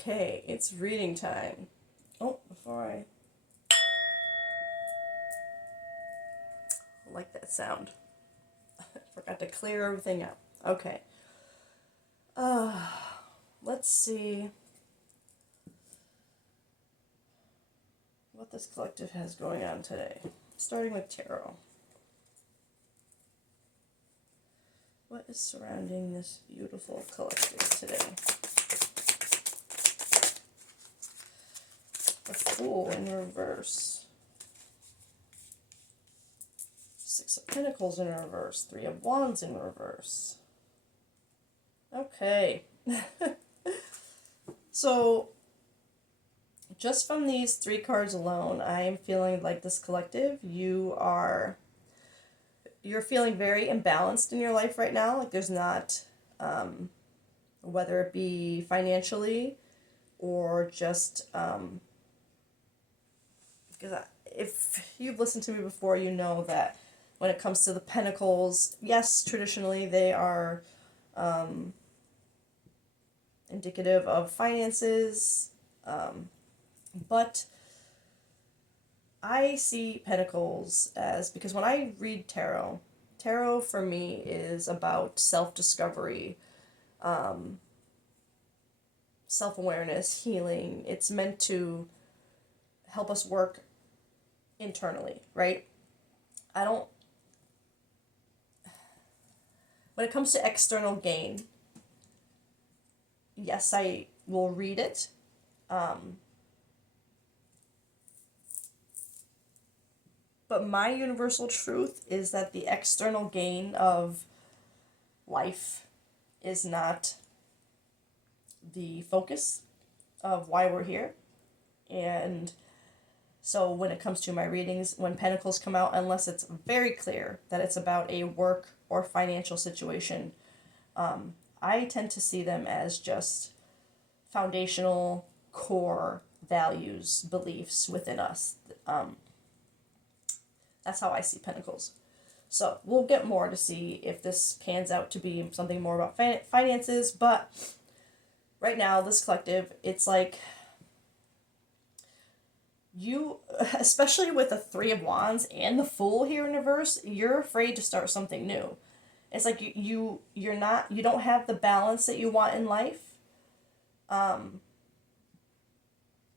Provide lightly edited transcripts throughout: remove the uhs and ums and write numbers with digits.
Okay, it's reading time. Oh, before I like that sound. Forgot to clear everything out. Okay. Uh, let's see what this collective has going on today. Starting with tarot. What is surrounding this beautiful collective today? The Fool in reverse. Six of Pentacles in reverse. Three of Wands in reverse. Okay. So, just from these three cards alone, I am feeling like this collective, you're feeling very imbalanced in your life right now. Like there's not, whether it be financially or just, because if you've listened to me before, you know that when it comes to the Pentacles, yes, traditionally they are indicative of finances, but I see Pentacles as, because when I read tarot for me is about self-discovery, self-awareness, healing. It's meant to help us work internally, right? When it comes to external gain, yes, I will read it. But my universal truth is that the external gain of life is not the focus of why we're here. And so when it comes to my readings, when Pentacles come out, unless it's very clear that it's about a work or financial situation, I tend to see them as just foundational, core values, beliefs within us. That's how I see Pentacles. So we'll get more to see if this pans out to be something more about finances, but right now, this collective, it's like you, especially with the Three of Wands and the Fool here in reverse, you're afraid to start something new. It's like you don't have the balance that you want in life,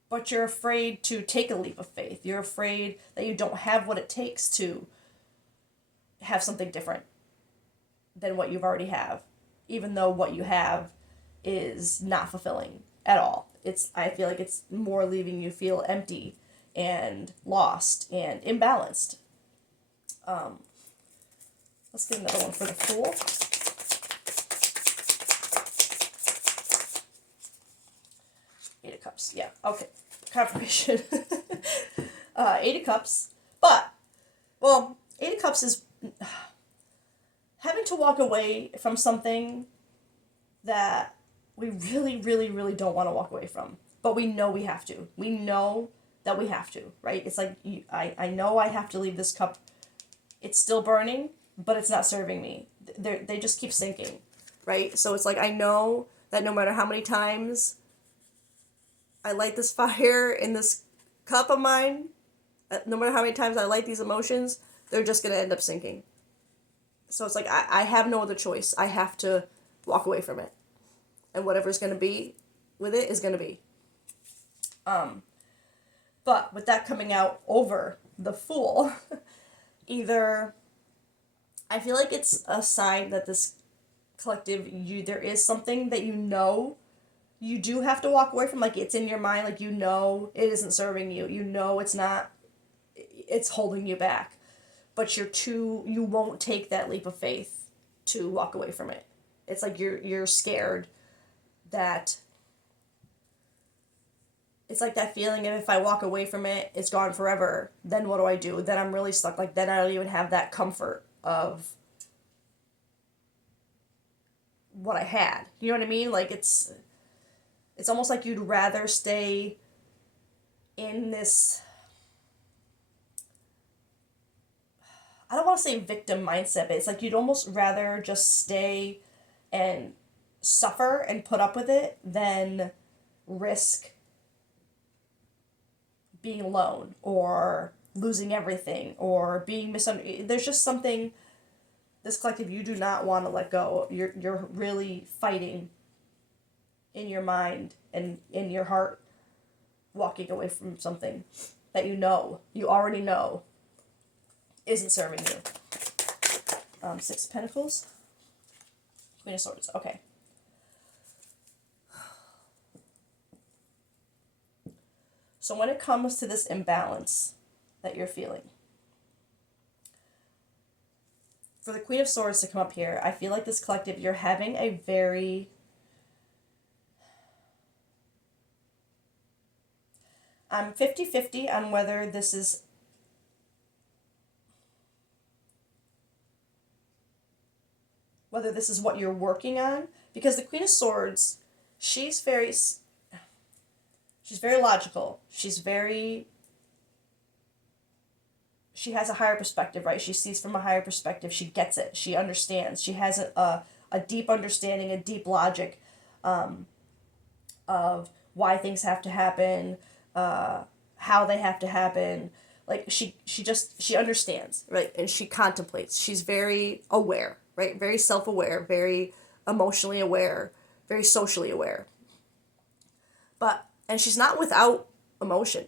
but you're afraid to take a leap of faith. You're afraid that you don't have what it takes to have something different than what you've already have, even though what you have is not fulfilling at all. I feel like it's more leaving you feel empty and lost and imbalanced. Let's get another one for the Fool. Eight of Cups. Yeah, okay. Confirmation. Eight of Cups. But, well, Eight of Cups is having to walk away from something that we really, really, really don't want to walk away from. But we know we have to. We know that we have to, right? It's like, I know I have to leave this cup. It's still burning, but it's not serving me. They just keep sinking, right? So it's like, I know that no matter how many times I light this fire in this cup of mine, no matter how many times I light these emotions, they're just going to end up sinking. So it's like, I have no other choice. I have to walk away from it. And whatever's going to be with it is going to be. But with that coming out over the Fool, either I feel like it's a sign that this collective, there is something that you do have to walk away from, like it's in your mind, like it isn't serving you, it's holding you back, but you won't take that leap of faith to walk away from it. It's like you're scared that it's like that feeling of, if I walk away from it, it's gone forever, then what do I do? Then I'm really stuck. Like, then I don't even have that comfort of what I had. You know what I mean? Like, it's almost like you'd rather stay in this, I don't want to say victim mindset, but it's like you'd almost rather just stay and suffer and put up with it than risk being alone or losing everything or being misunderstood. There's just something, this collective, you do not want to let go. You're really fighting in your mind and in your heart, walking away from something that you already know isn't serving you. Six of Pentacles, Queen of Swords. Okay. So when it comes to this imbalance that you're feeling, for the Queen of Swords to come up here, I feel like this collective, you're having a very... I'm 50-50 on whether this is... whether this is what you're working on. Because the Queen of Swords, she's very logical. She has a higher perspective, right? She sees from a higher perspective. She gets it. She understands. She has a deep understanding, a deep logic of why things have to happen, how they have to happen. Like, she understands, right? And she contemplates. She's very aware, right? Very self-aware, very emotionally aware, very socially aware. And she's not without emotion,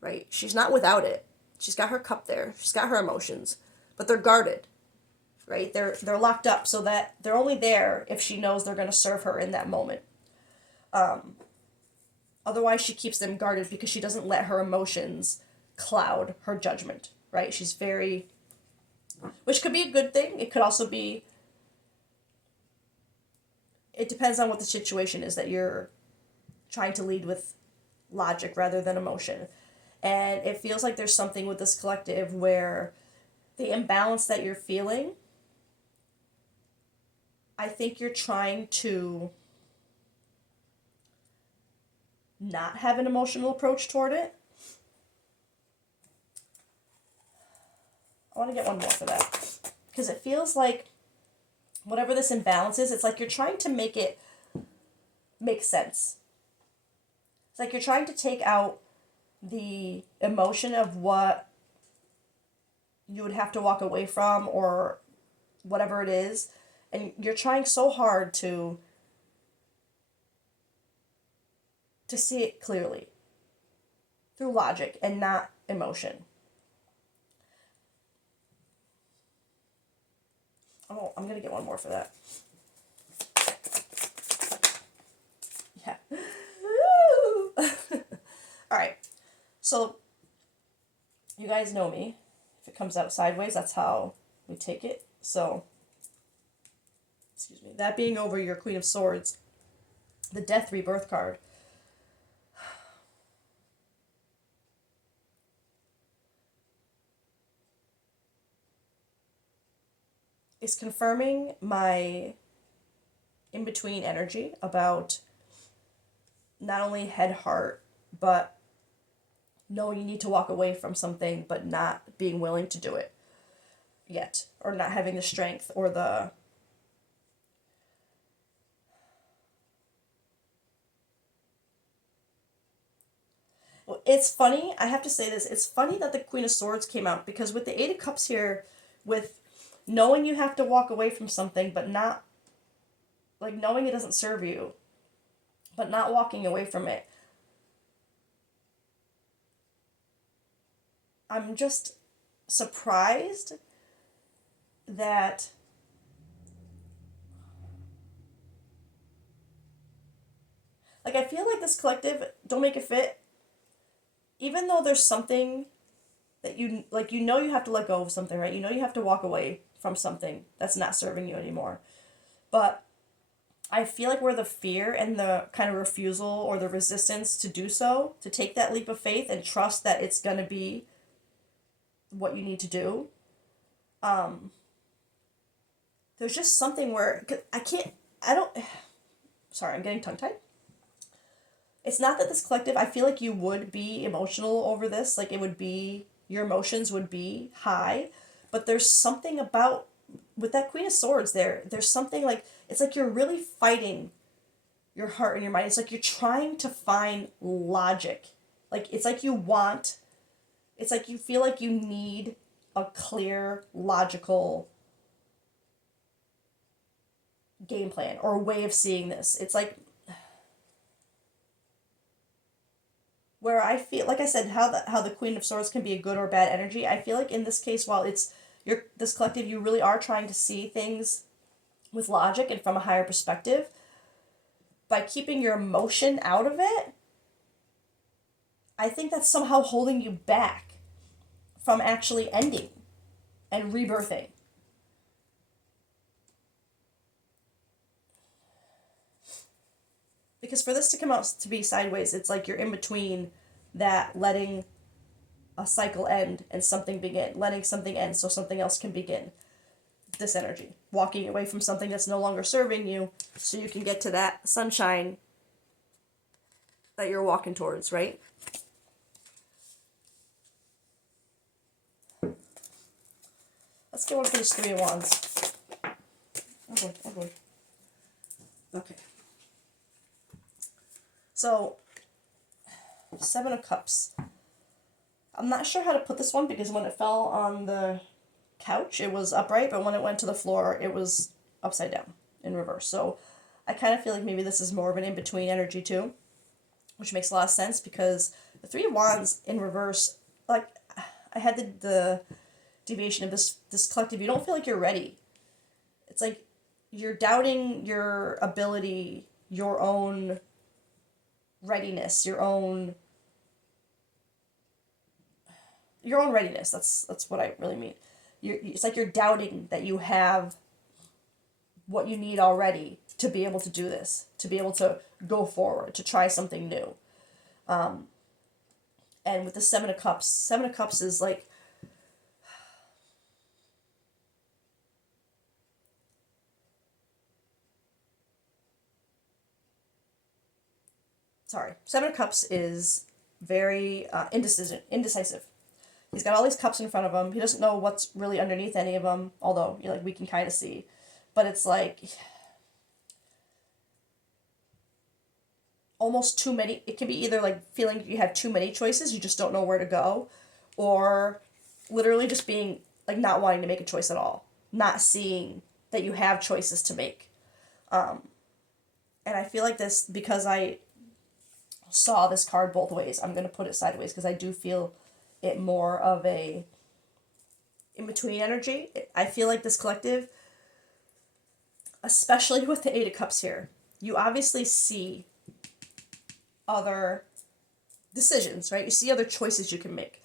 right? She's not without it. She's got her cup there. She's got her emotions, but they're guarded, right? They're locked up so that they're only there if she knows they're going to serve her in that moment. Otherwise, she keeps them guarded because she doesn't let her emotions cloud her judgment, right? She's very, which could be a good thing. It could also be, it depends on what the situation is that you're trying to lead with logic rather than emotion. And it feels like there's something with this collective where the imbalance that you're feeling, I think you're trying to not have an emotional approach toward it. I want to get one more for that. Because it feels like whatever this imbalance is, it's like you're trying to make it make sense. It's like you're trying to take out the emotion of what you would have to walk away from or whatever it is. And you're trying so hard to see it clearly through logic and not emotion. Oh, I'm going to get one more for that. Yeah. All right. So, you guys know me. If it comes out sideways, that's how we take it. So, excuse me. That being over your Queen of Swords, the Death Rebirth card. Is confirming my in-between energy about not only head, heart, but knowing you need to walk away from something, but not being willing to do it yet, or not having the strength or the... Well, it's funny, I have to say this, it's funny that the Queen of Swords came out, because with the Eight of Cups here, with knowing you have to walk away from something, but not, like, knowing it doesn't serve you, but not walking away from it, I'm just surprised that like, I feel like this collective, Don't Make It Fit, even though there's something that you, like, you know you have to let go of something, right? You know you have to walk away from something that's not serving you anymore. But I feel like where the fear and the kind of refusal or the resistance to do so, to take that leap of faith and trust that it's going to be what you need to do, there's just something where sorry, I'm getting tongue-tied. It's not that this collective, I feel like you would be emotional over this, like it would be, your emotions would be high, but there's something about, with that Queen of Swords there's something like, it's like you're really fighting your heart and your mind. It's like you're trying to find logic. Like it's like it's like you feel like you need a clear, logical game plan or a way of seeing this. It's like where I feel like I said how the Queen of Swords can be a good or bad energy. I feel like in this case, while it's you're this collective, you really are trying to see things with logic and from a higher perspective. By keeping your emotion out of it, I think that's somehow holding you back from actually ending and rebirthing. Because for this to come out to be sideways, it's like you're in between that letting a cycle end and something begin, letting something end so something else can begin. This energy, walking away from something that's no longer serving you so you can get to that sunshine that you're walking towards, right? Let's get one for this Three of Wands. Oh boy. Okay. So, Seven of Cups. I'm not sure how to put this one because when it fell on the couch, it was upright, but when it went to the floor, it was upside down in reverse. So, I kind of feel like maybe this is more of an in-between energy too, which makes a lot of sense because the Three of Wands in reverse, like, I had the deviation of this collective. You don't feel like you're ready. It's like you're doubting your ability, your own readiness, your own readiness. That's what I really mean. It's like you're doubting that you have what you need already to be able to do this, to be able to go forward, to try something new. And with the Seven of Cups is like, Seven of Cups is very indecisive. He's got all these cups in front of him. He doesn't know what's really underneath any of them, although we can kind of see. But it's like almost too many. It can be either like feeling you have too many choices, you just don't know where to go, or literally just being like not wanting to make a choice at all, not seeing that you have choices to make. And I feel like this, because I saw this card both ways, I'm going to put it sideways because I do feel it more of a in-between energy. I feel like this collective, especially with the Eight of Cups here, you obviously see other decisions, right? You see other choices you can make.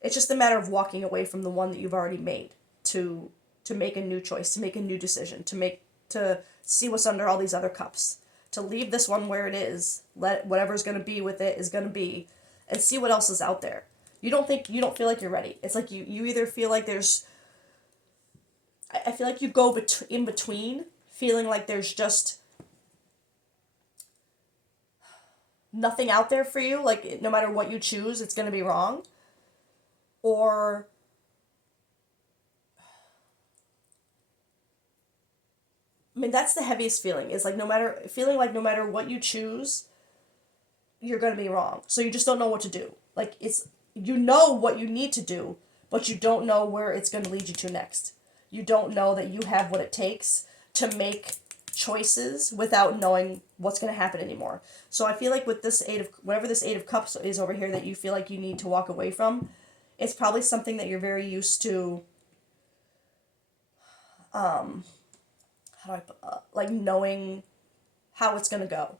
It's just a matter of walking away from the one that you've already made to make a new choice, to make a new decision, to see what's under all these other cups, to leave this one where it is, let whatever's going to be with it is going to be, and see what else is out there. You don't feel like you're ready. It's like you either feel like I feel like you go in between, feeling like there's just nothing out there for you, like no matter what you choose, it's going to be wrong. Or I mean, that's the heaviest feeling, is like no matter what you choose, you're going to be wrong. So you just don't know what to do. Like you know what you need to do, but you don't know where it's going to lead you to next. You don't know that you have what it takes to make choices without knowing what's going to happen anymore. So I feel like with this whatever this Eight of Cups is over here that you feel like you need to walk away from, it's probably something that you're very used to, like knowing how it's going to go.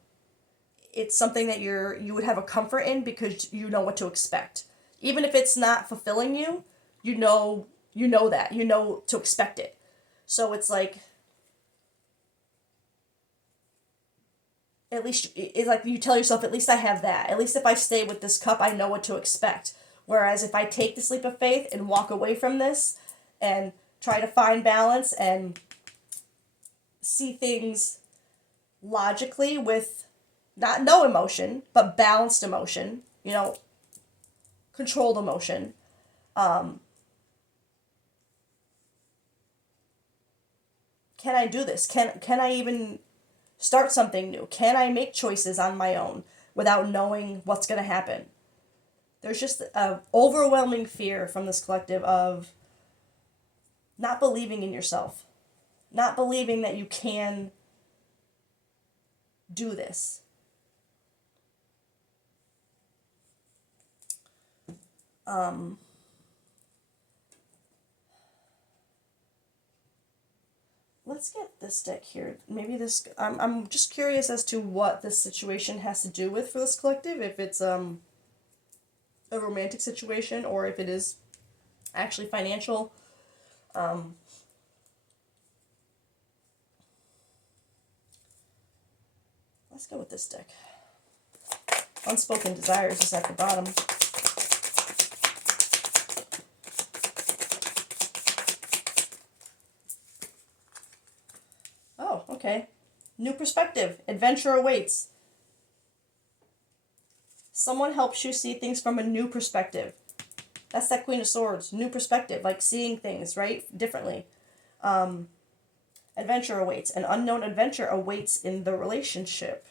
It's something that you would have a comfort in because you know what to expect. Even if it's not fulfilling you, you know to expect it. So it's like, at least it's like you tell yourself, at least I have that. At least if I stay with this cup, I know what to expect. Whereas if I take this leap of faith and walk away from this and try to find balance and see things logically with not no emotion, but balanced emotion, controlled emotion, can I do this? Can I even start something new? Can I make choices on my own without knowing what's going to happen? There's just an overwhelming fear from this collective of not believing in yourself, not believing that you can do this. Let's get this deck here. Maybe this, I'm just curious as to what this situation has to do with for this collective, if it's a romantic situation or if it is actually financial. Let's go with this deck. Unspoken Desires is at the bottom. Oh, okay. New perspective. Adventure awaits. Someone helps you see things from a new perspective. That's that Queen of Swords. New perspective. Like seeing things, right? Differently. Adventure awaits. An unknown adventure awaits in the relationship.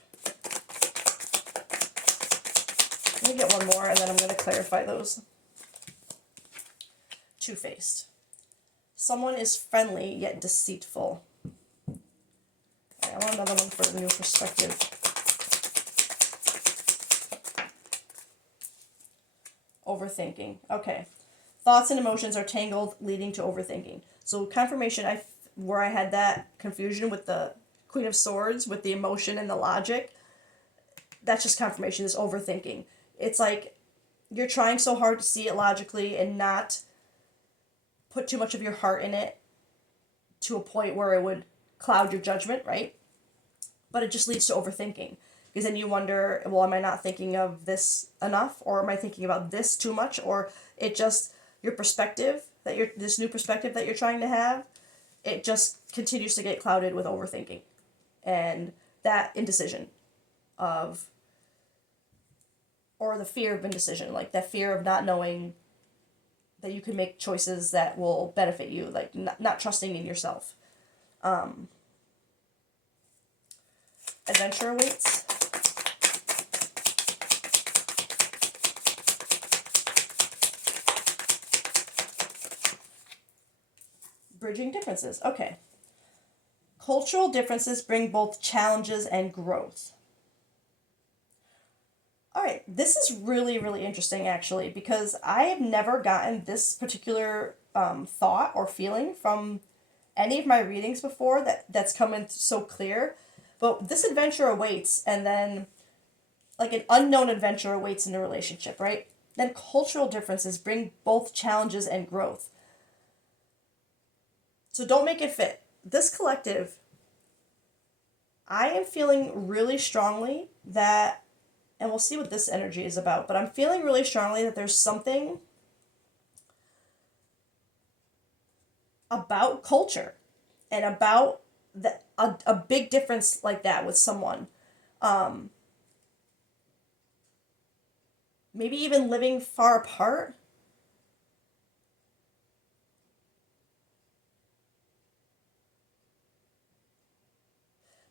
Let me get one more and then I'm going to clarify those. Two-faced. Someone is friendly yet deceitful. I want another one for the new perspective. Overthinking. Okay. Thoughts and emotions are tangled, leading to overthinking. So confirmation, where I had that confusion with the Queen of Swords, with the emotion and the logic, that's just confirmation, this overthinking. It's like you're trying so hard to see it logically and not put too much of your heart in it to a point where it would cloud your judgment, right? But it just leads to overthinking. Because then you wonder, well, am I not thinking of this enough? Or am I thinking about this too much? Or it just, your perspective, this new perspective that you're trying to have, it just continues to get clouded with overthinking. And that indecision or the fear of indecision, like that fear of not knowing that you can make choices that will benefit you, like not trusting in yourself. Adventure awaits. Bridging differences. Okay. Cultural differences bring both challenges and growth. All right, this is really, really interesting actually, because I have never gotten this particular thought or feeling from any of my readings before that's come in so clear. But this adventure awaits, and then like an unknown adventure awaits in a relationship, right? Then cultural differences bring both challenges and growth. So don't make it fit. This collective, I am feeling really strongly that, and we'll see what this energy is about, but I'm feeling really strongly that there's something about culture and about a big difference like that with someone. Maybe even living far apart.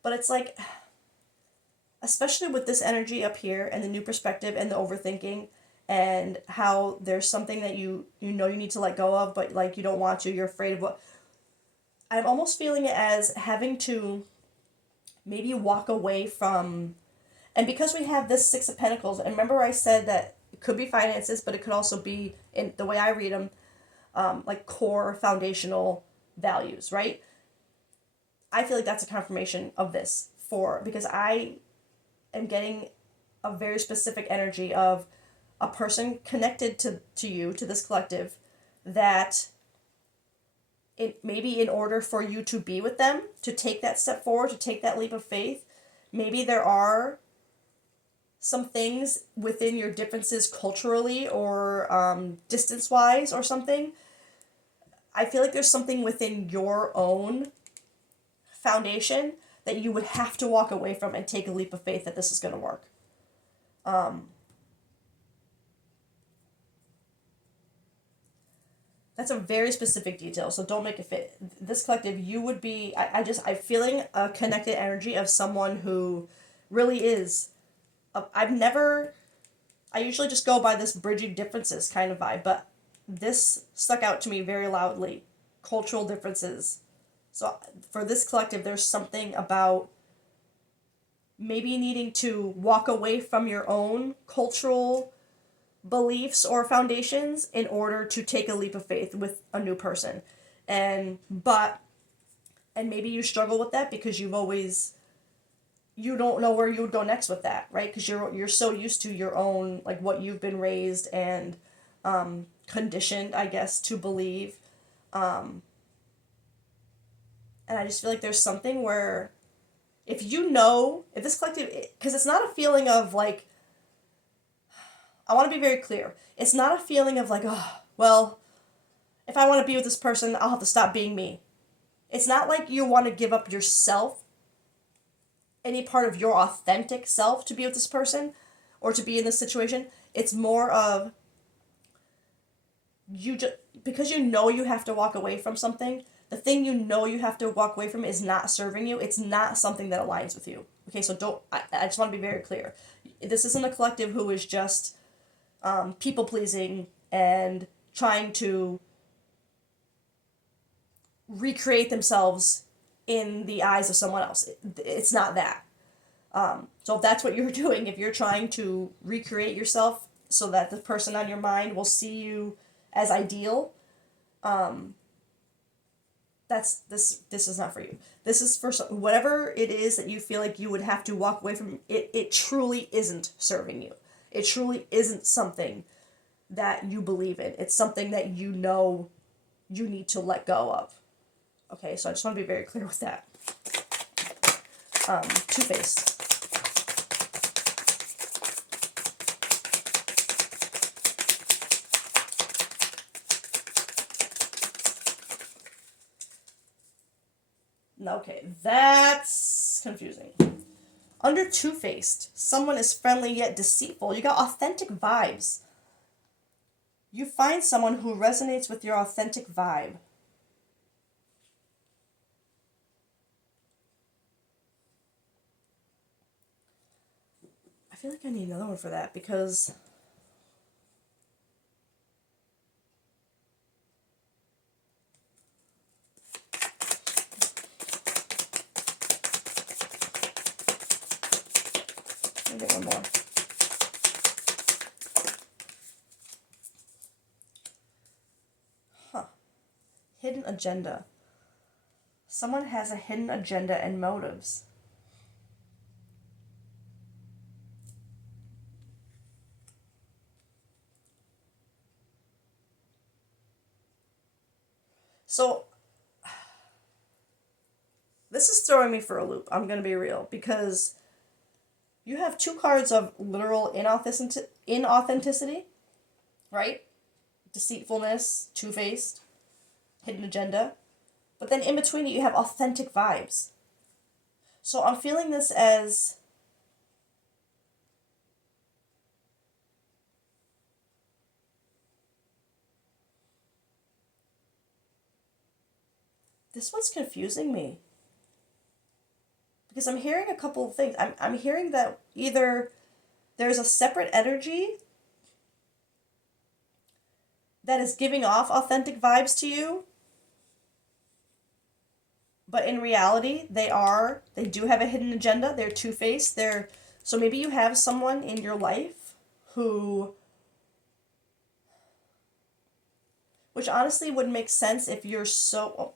But it's like, especially with this energy up here and the new perspective and the overthinking and how there's something that you know you need to let go of, but like you don't want to, you're afraid of what. I'm almost feeling it as having to maybe walk away from, and because we have this Six of Pentacles, and remember I said that it could be finances, but it could also be, in the way I read them, like core foundational values, right? I feel like that's a confirmation of this because I am getting a very specific energy of a person connected to you, to this collective, that it maybe in order for you to be with them, to take that step forward, to take that leap of faith, maybe there are some things within your differences culturally or distance-wise or something. I feel like there's something within your own foundation that you would have to walk away from and take a leap of faith that this is going to work. That's a very specific detail, so don't make it fit. This collective, you would be, I'm feeling a connected energy of someone who really is, I've never, I usually just go by this bridging differences kind of vibe, but this stuck out to me very loudly. Cultural differences. So for this collective, there's something about maybe needing to walk away from your own cultural beliefs or foundations in order to take a leap of faith with a new person. And maybe you struggle with that because you don't know where you would go next with that, right? Because you're so used to your own, like, what you've been raised and conditioned, I guess, to believe. And I just feel like there's something where if this collective, because it's not a feeling of like, I want to be very clear. It's not a feeling of like, oh, well, if I want to be with this person, I'll have to stop being me. It's not like you want to give up yourself, any part of your authentic self to be with this person or to be in this situation. It's more of because you know you have to walk away from something. The thing you know you have to walk away from is not serving you. It's not something that aligns with you. Okay, so I just want to be very clear. This isn't a collective who is just people pleasing and trying to recreate themselves in the eyes of someone else. It's not that. So if that's what you're doing, if you're trying to recreate yourself so that the person on your mind will see you as ideal, this is not for you. This is for whatever it is that you feel like you would have to walk away from. It truly isn't serving you. It truly isn't something that you believe in. It's something that you know you need to let go of. Okay, so I just want to be very clear with that. Two-Faced. Okay, that's confusing. Under Two-Faced, someone is friendly yet deceitful. You got authentic vibes. You find someone who resonates with your authentic vibe. I feel like I need another one for that because I'll get one more. Hidden agenda. Someone has a hidden agenda and motives. So, this is throwing me for a loop. I'm going to be real. Because you have two cards of literal inauthenticity, right? Deceitfulness, two-faced, hidden agenda. But then in between it, you have authentic vibes. So I'm feeling this as this one's confusing me. Because I'm hearing a couple of things. I'm hearing that either there's a separate energy that is giving off authentic vibes to you, but in reality, they do have a hidden agenda. They're two-faced. So maybe you have someone in your life which honestly would make sense if you're so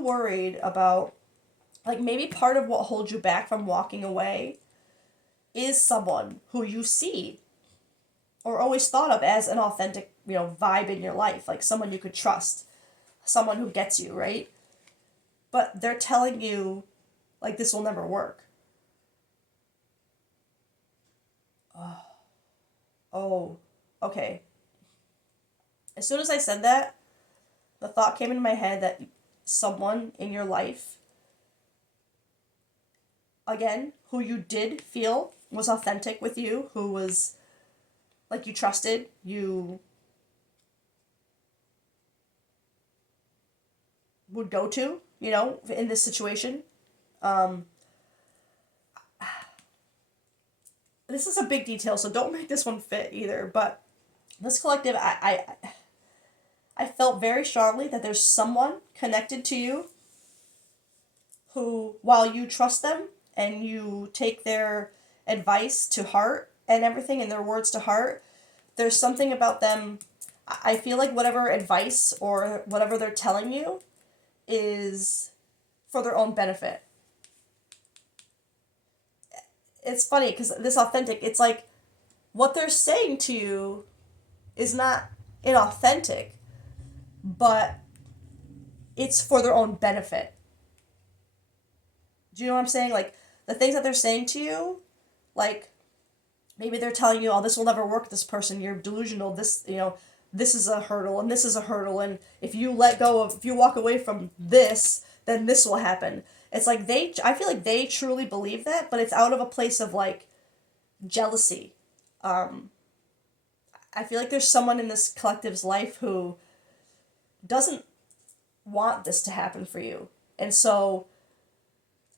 worried about, like, maybe part of what holds you back from walking away is someone who you see or always thought of as an authentic, vibe in your life, like someone you could trust, someone who gets you, right? But they're telling you, like, this will never work. Oh, okay. As soon as I said that, the thought came into my head that someone in your life, again, who you did feel was authentic with you, who was like you trusted, you would go to, in this situation. Um, this is a big detail, so don't make this one fit either. But this collective, I felt very strongly that there's someone connected to you who, while you trust them and you take their advice to heart and everything and their words to heart, there's something about them. I feel like whatever advice or whatever they're telling you is for their own benefit. It's funny because this authentic, it's like what they're saying to you is not inauthentic, but it's for their own benefit. Do you know what I'm saying? Like the things that they're saying to you, like maybe they're telling you, oh, this will never work, this person, you're delusional, this is a hurdle and this is a hurdle, and if you if you walk away from this, then this will happen. It's like I feel like they truly believe that, but it's out of a place of like jealousy. I feel like there's someone in this collective's life who doesn't want this to happen for you. And so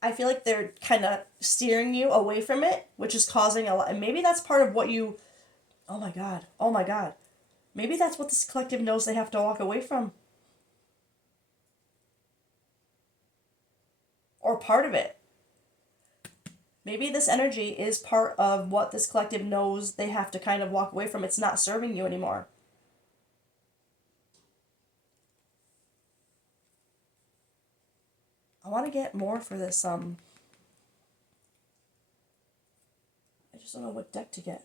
I feel like they're kind of steering you away from it, which is causing a lot. And maybe that's part of what you. Oh my God. Oh my God. Maybe that's what this collective knows they have to walk away from. Or part of it. Maybe this energy is part of what this collective knows they have to kind of walk away from. It's not serving you anymore. I want to get more for this. I just don't know what deck to get.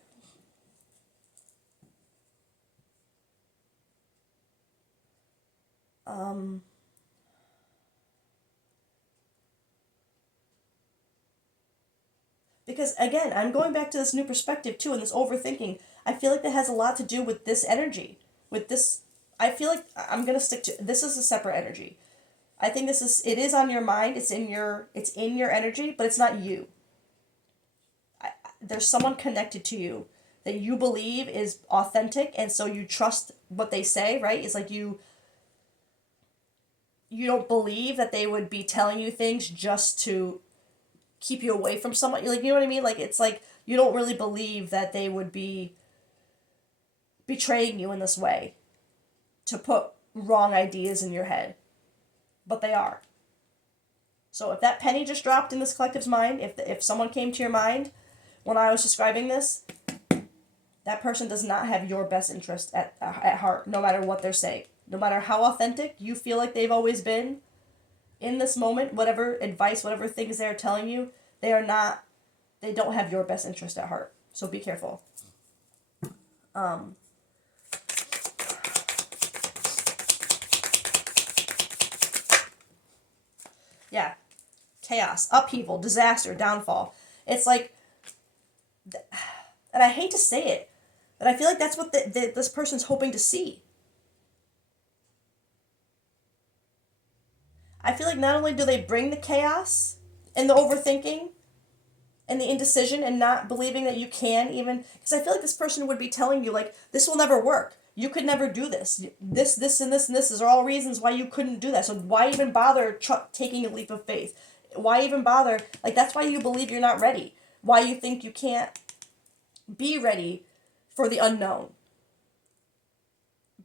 Because again, I'm going back to this new perspective too, and this overthinking. I feel like that has a lot to do with this energy. With this, I feel like I'm gonna stick to this is a separate energy. I think it is on your mind. It's in your energy, but it's not you. There's someone connected to you that you believe is authentic, and so you trust what they say. Right? It's like you don't believe that they would be telling you things just to keep you away from someone. Like, you know what I mean? Like, it's like you don't really believe that they would be betraying you in this way to put wrong ideas in your head. But they are. So if that penny just dropped in this collective's mind, if someone came to your mind when I was describing this, that person does not have your best interest at heart, no matter what they're saying. No matter how authentic you feel like they've always been, in this moment, whatever advice, whatever things they're telling you, they don't have your best interest at heart. So be careful. Yeah. Chaos, upheaval, disaster, downfall. It's like, and I hate to say it, but I feel like that's what this person's hoping to see. I feel like not only do they bring the chaos and the overthinking and the indecision and not believing that you can even, because I feel like this person would be telling you, like, this will never work. You could never do this. This, and this are all reasons why you couldn't do that. So why even bother taking a leap of faith? Why even bother? Like, that's why you believe you're not ready. Why you think you can't be ready for the unknown.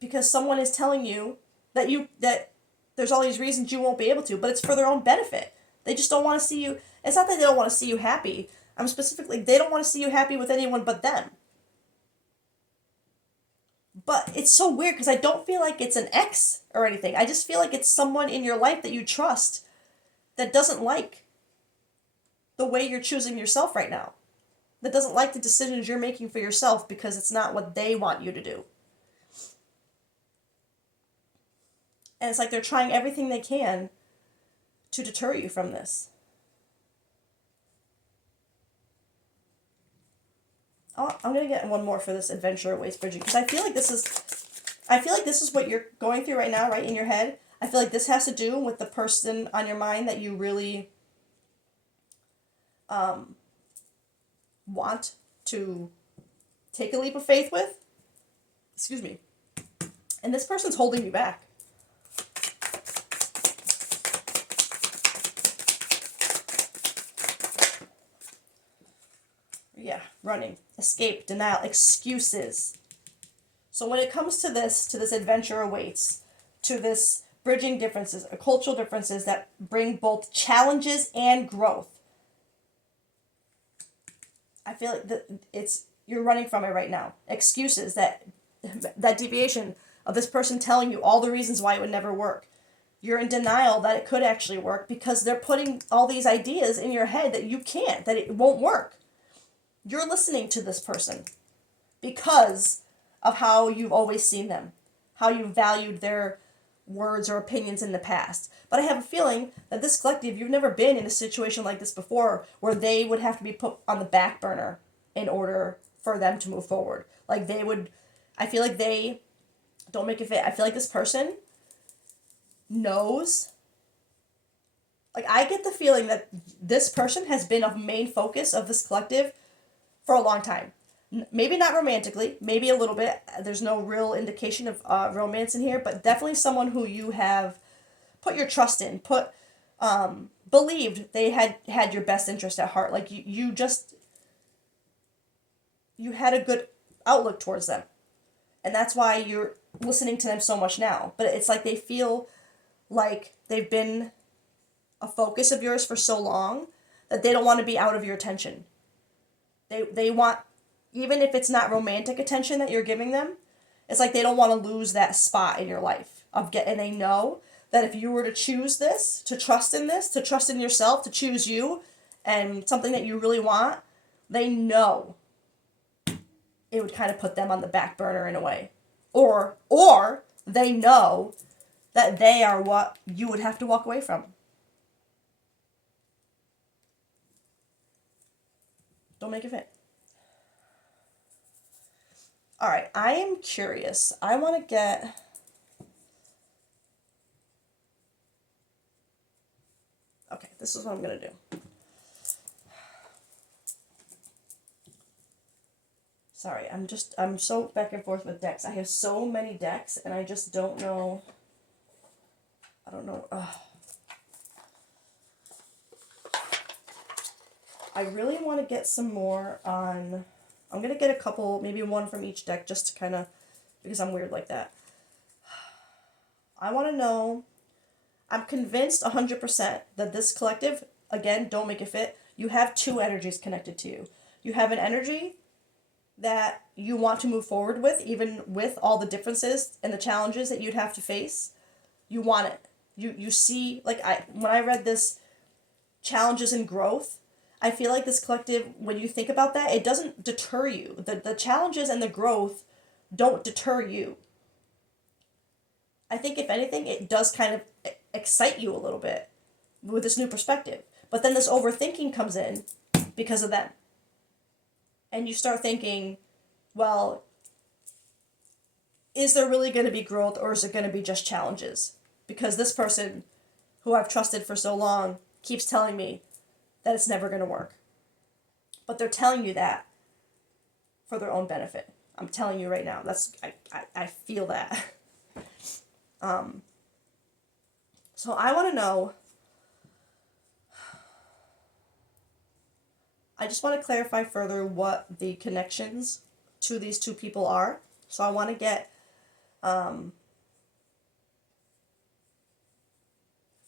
Because someone is telling you that there's all these reasons you won't be able to, but it's for their own benefit. They just don't want to see you. It's not that they don't want to see you happy. I'm specifically, they don't want to see you happy with anyone but them. But it's so weird because I don't feel like it's an ex or anything. I just feel like it's someone in your life that you trust that doesn't like the way you're choosing yourself right now. That doesn't like the decisions you're making for yourself because it's not what they want you to do. And it's like they're trying everything they can to deter you from this. Oh, I'm gonna get one more for this adventure waste bridging because I feel like this is what you're going through right now, right in your head. I feel like this has to do with the person on your mind that you really want to take a leap of faith with. Excuse me. And this person's holding you back. Yeah, running, escape, denial, excuses. So when it comes to this adventure awaits, to this bridging differences, cultural differences that bring both challenges and growth, I feel like you're running from it right now. Excuses, that deviation of this person telling you all the reasons why it would never work. You're in denial that it could actually work because they're putting all these ideas in your head that you can't, that it won't work. You're listening to this person because of how you've always seen them, how you valued their words or opinions in the past. But I have a feeling that this collective, you've never been in a situation like this before where they would have to be put on the back burner in order for them to move forward. Like I feel like they don't make it fit. I feel like this person knows. Like, I get the feeling that this person has been a main focus of this collective for a long time. Maybe not romantically, maybe a little bit. There's no real indication of romance in here, but definitely someone who you have put your trust in, believed they had your best interest at heart. Like, you had a good outlook towards them. And that's why you're listening to them so much now. But it's like they feel like they've been a focus of yours for so long that they don't want to be out of your attention. They want, even if it's not romantic attention that you're giving them, it's like they don't want to lose that spot in your life and they know that if you were to choose this, to trust in yourself, to choose you and something that you really want, they know it would kind of put them on the back burner in a way. Or they know that they are what you would have to walk away from. Don't make it fit. All right, I am curious. I want to get... Okay, this is what I'm going to do. Sorry, I'm so back and forth with decks. I have so many decks, and I just don't know... I don't know... I really want to get some more on... I'm going to get a couple, maybe one from each deck, just to kind of... Because I'm weird like that. I want to know... I'm convinced 100% that this collective, again, don't make it fit, you have two energies connected to you. You have an energy that you want to move forward with, even with all the differences and the challenges that you'd have to face. You want it. You see, like, when I read this challenges and growth, I feel like this collective, when you think about that, it doesn't deter you. The challenges and the growth don't deter you. I think, if anything, it does kind of excite you a little bit with this new perspective. But then this overthinking comes in because of them. And you start thinking, well, is there really going to be growth, or is it going to be just challenges? Because this person, who I've trusted for so long, keeps telling me that it's never going to work. But they're telling you that for their own benefit. I'm telling you right now. I feel that. So I want to know, I just want to clarify further what the connections to these two people are. So I want to get,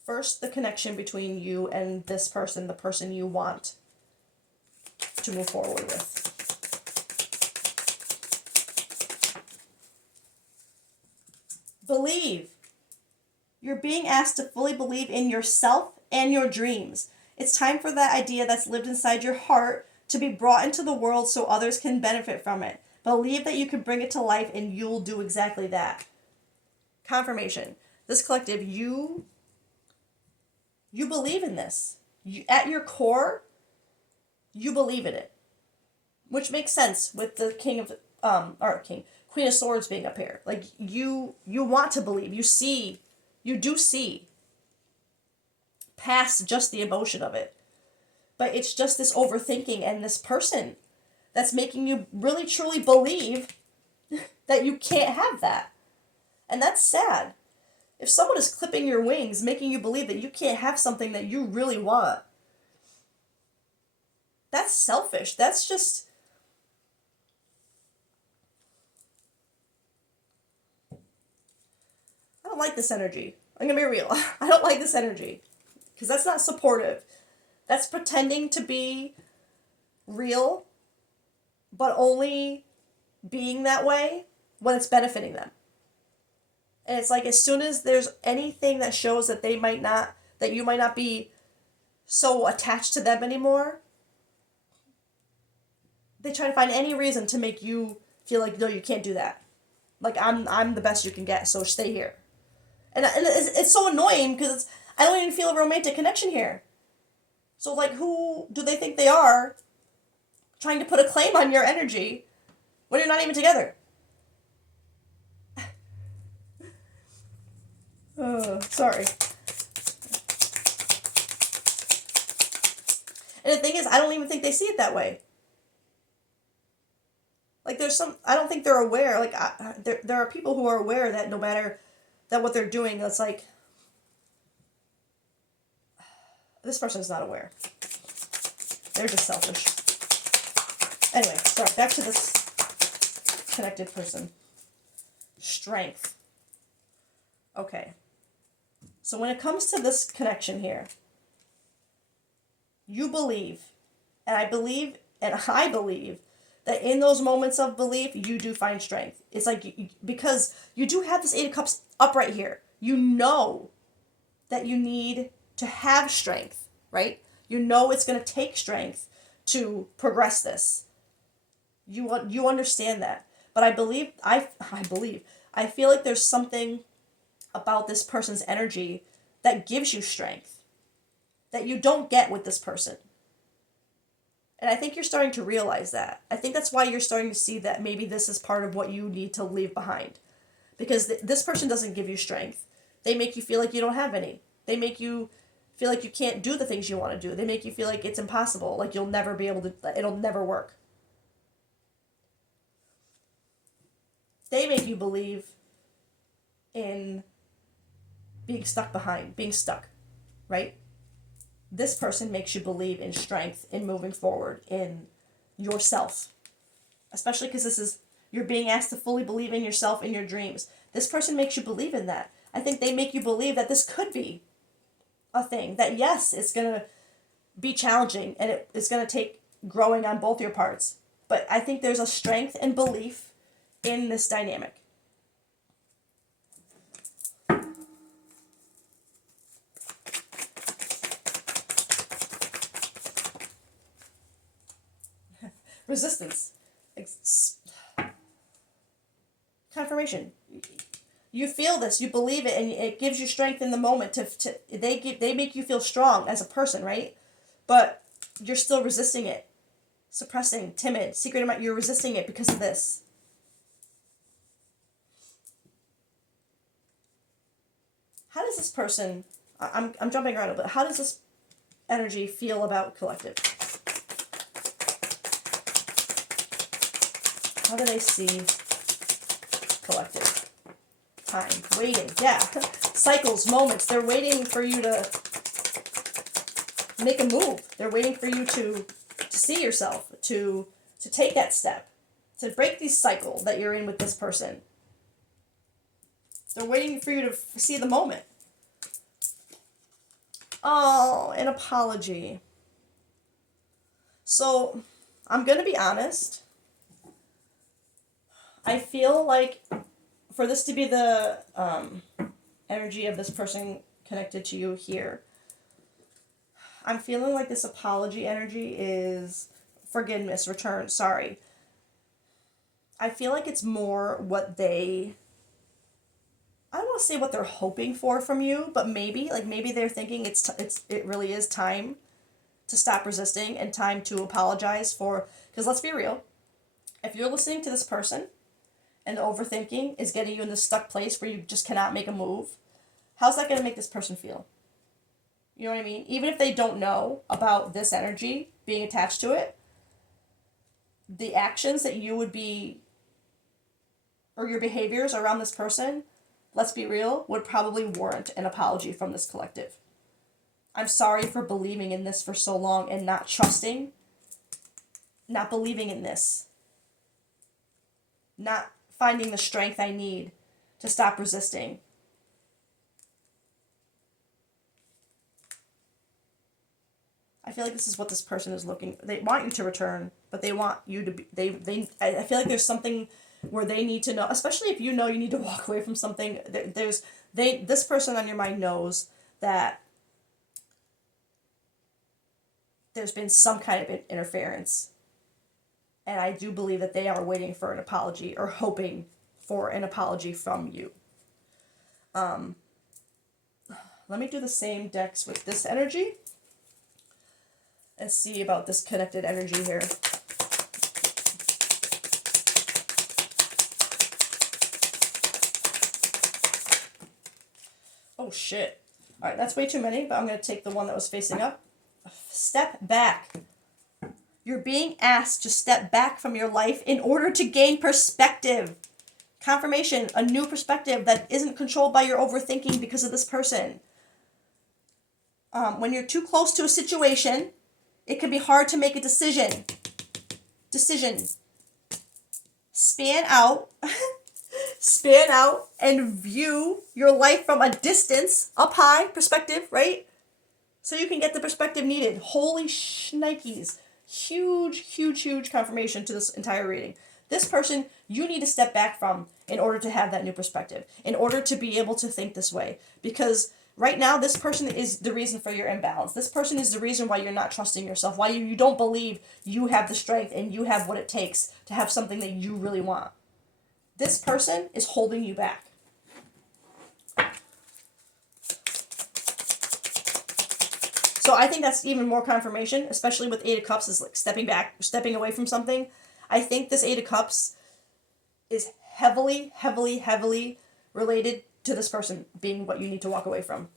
first, the connection between you and this person, the person you want to move forward with. Believe. You're being asked to fully believe in yourself and your dreams. It's time for that idea that's lived inside your heart to be brought into the world so others can benefit from it. Believe that you can bring it to life, and you'll do exactly that. Confirmation. This collective, you believe in this. At your core, you believe in it. Which makes sense with the Queen of Swords being up here. Like, you want to believe. You do see past just the emotion of it. But it's just this overthinking and this person that's making you really truly believe that you can't have that. And that's sad. If someone is clipping your wings, making you believe that you can't have something that you really want, that's selfish. That's just... I don't like this energy. I'm going to be real. I don't like this energy. Because that's not supportive. That's pretending to be real, but only being that way when it's benefiting them. And it's like as soon as there's anything that shows that they might not, that you might not be so attached to them anymore, they try to find any reason to make you feel like, no, you can't do that. Like, I'm the best you can get, so stay here. And it's so annoying because I don't even feel a romantic connection here. So, like, who do they think they are trying to put a claim on your energy when you're not even together? Sorry. And the thing is, I don't even think they see it that way. Like, I don't think they're aware. Like, there are people who are aware that no matter that what they're doing, that's like, this person's not aware. They're just selfish. Anyway, sorry, back to this connected person. Strength. Okay. So when it comes to this connection here, you believe, and I believe that in those moments of belief, you do find strength. It's like, because you do have this Eight of Cups up right here. You know that you need to have strength, right? You know it's going to take strength to progress this. You understand that. But I feel like there's something about this person's energy that gives you strength that you don't get with this person. And I think you're starting to realize that. I think that's why you're starting to see that maybe this is part of what you need to leave behind. Because this person doesn't give you strength. They make you feel like you don't have any. They make you feel like you can't do the things you want to do. They make you feel like it's impossible, like you'll never be able to, it'll never work. They make you believe in being stuck, right? This person makes you believe in strength, in moving forward, in yourself. Especially because you're being asked to fully believe in yourself and your dreams. This person makes you believe in that. I think they make you believe that this could be a thing. That yes, it's going to be challenging and it's going to take growing on both your parts. But I think there's a strength and belief in this dynamic. Resistance. Confirmation. You feel this, you believe it, and it gives you strength in the moment. They make you feel strong as a person, right? But you're still resisting it. Suppressing, timid, secret amount, you're resisting it because of this. How does this person, I'm jumping around a bit, how does this energy feel about collective? How do they see collective? Time, waiting, yeah. Cycles, moments, they're waiting for you to make a move. They're waiting for you to see yourself, to take that step, to break this cycle that you're in with this person. They're waiting for you to see the moment. Oh, an apology. So, I'm going to be honest. I feel like for this to be the energy of this person connected to you here, I'm feeling like this apology energy is forgiveness, return, sorry. I feel like it's more what I don't want to say what they're hoping for from you, but maybe they're thinking it really is time to stop resisting and time to apologize for, because let's be real, if you're listening to this person and the overthinking is getting you in this stuck place where you just cannot make a move, how's that going to make this person feel? You know what I mean? Even if they don't know about this energy being attached to it, the actions that you would be, or your behaviors around this person, let's be real, would probably warrant an apology from this collective. I'm sorry for believing in this for so long and not trusting, not believing in this, not finding the strength I need to stop resisting. I feel like this is what this person is looking. They want you to return, but they want you to be. I feel like there's something where they need to know, especially if you know you need to walk away from something. This person on your mind knows that there's been some kind of interference, and I do believe that they are waiting for an apology or hoping for an apology from you. Let me do the same decks with this energy and see about this connected energy here. Oh shit. Alright, that's way too many, but I'm going to take the one that was facing up. Step back. You're being asked to step back from your life in order to gain perspective. Confirmation, a new perspective that isn't controlled by your overthinking because of this person. When you're too close to a situation, it can be hard to make a decision. Span out. Span out and view your life from a distance, up high, perspective, right? So you can get the perspective needed. Holy shnikes. Huge confirmation to this entire reading. This person you need to step back from in order to have that new perspective, in order to be able to think this way. Because right now, this person is the reason for your imbalance. This person is the reason why you're not trusting yourself, why you don't believe you have the strength and you have what it takes to have something that you really want. This person is holding you back. So I think that's even more confirmation, especially with Eight of Cups, is like stepping back, stepping away from something. I think this Eight of Cups is heavily related to this person being what you need to walk away from.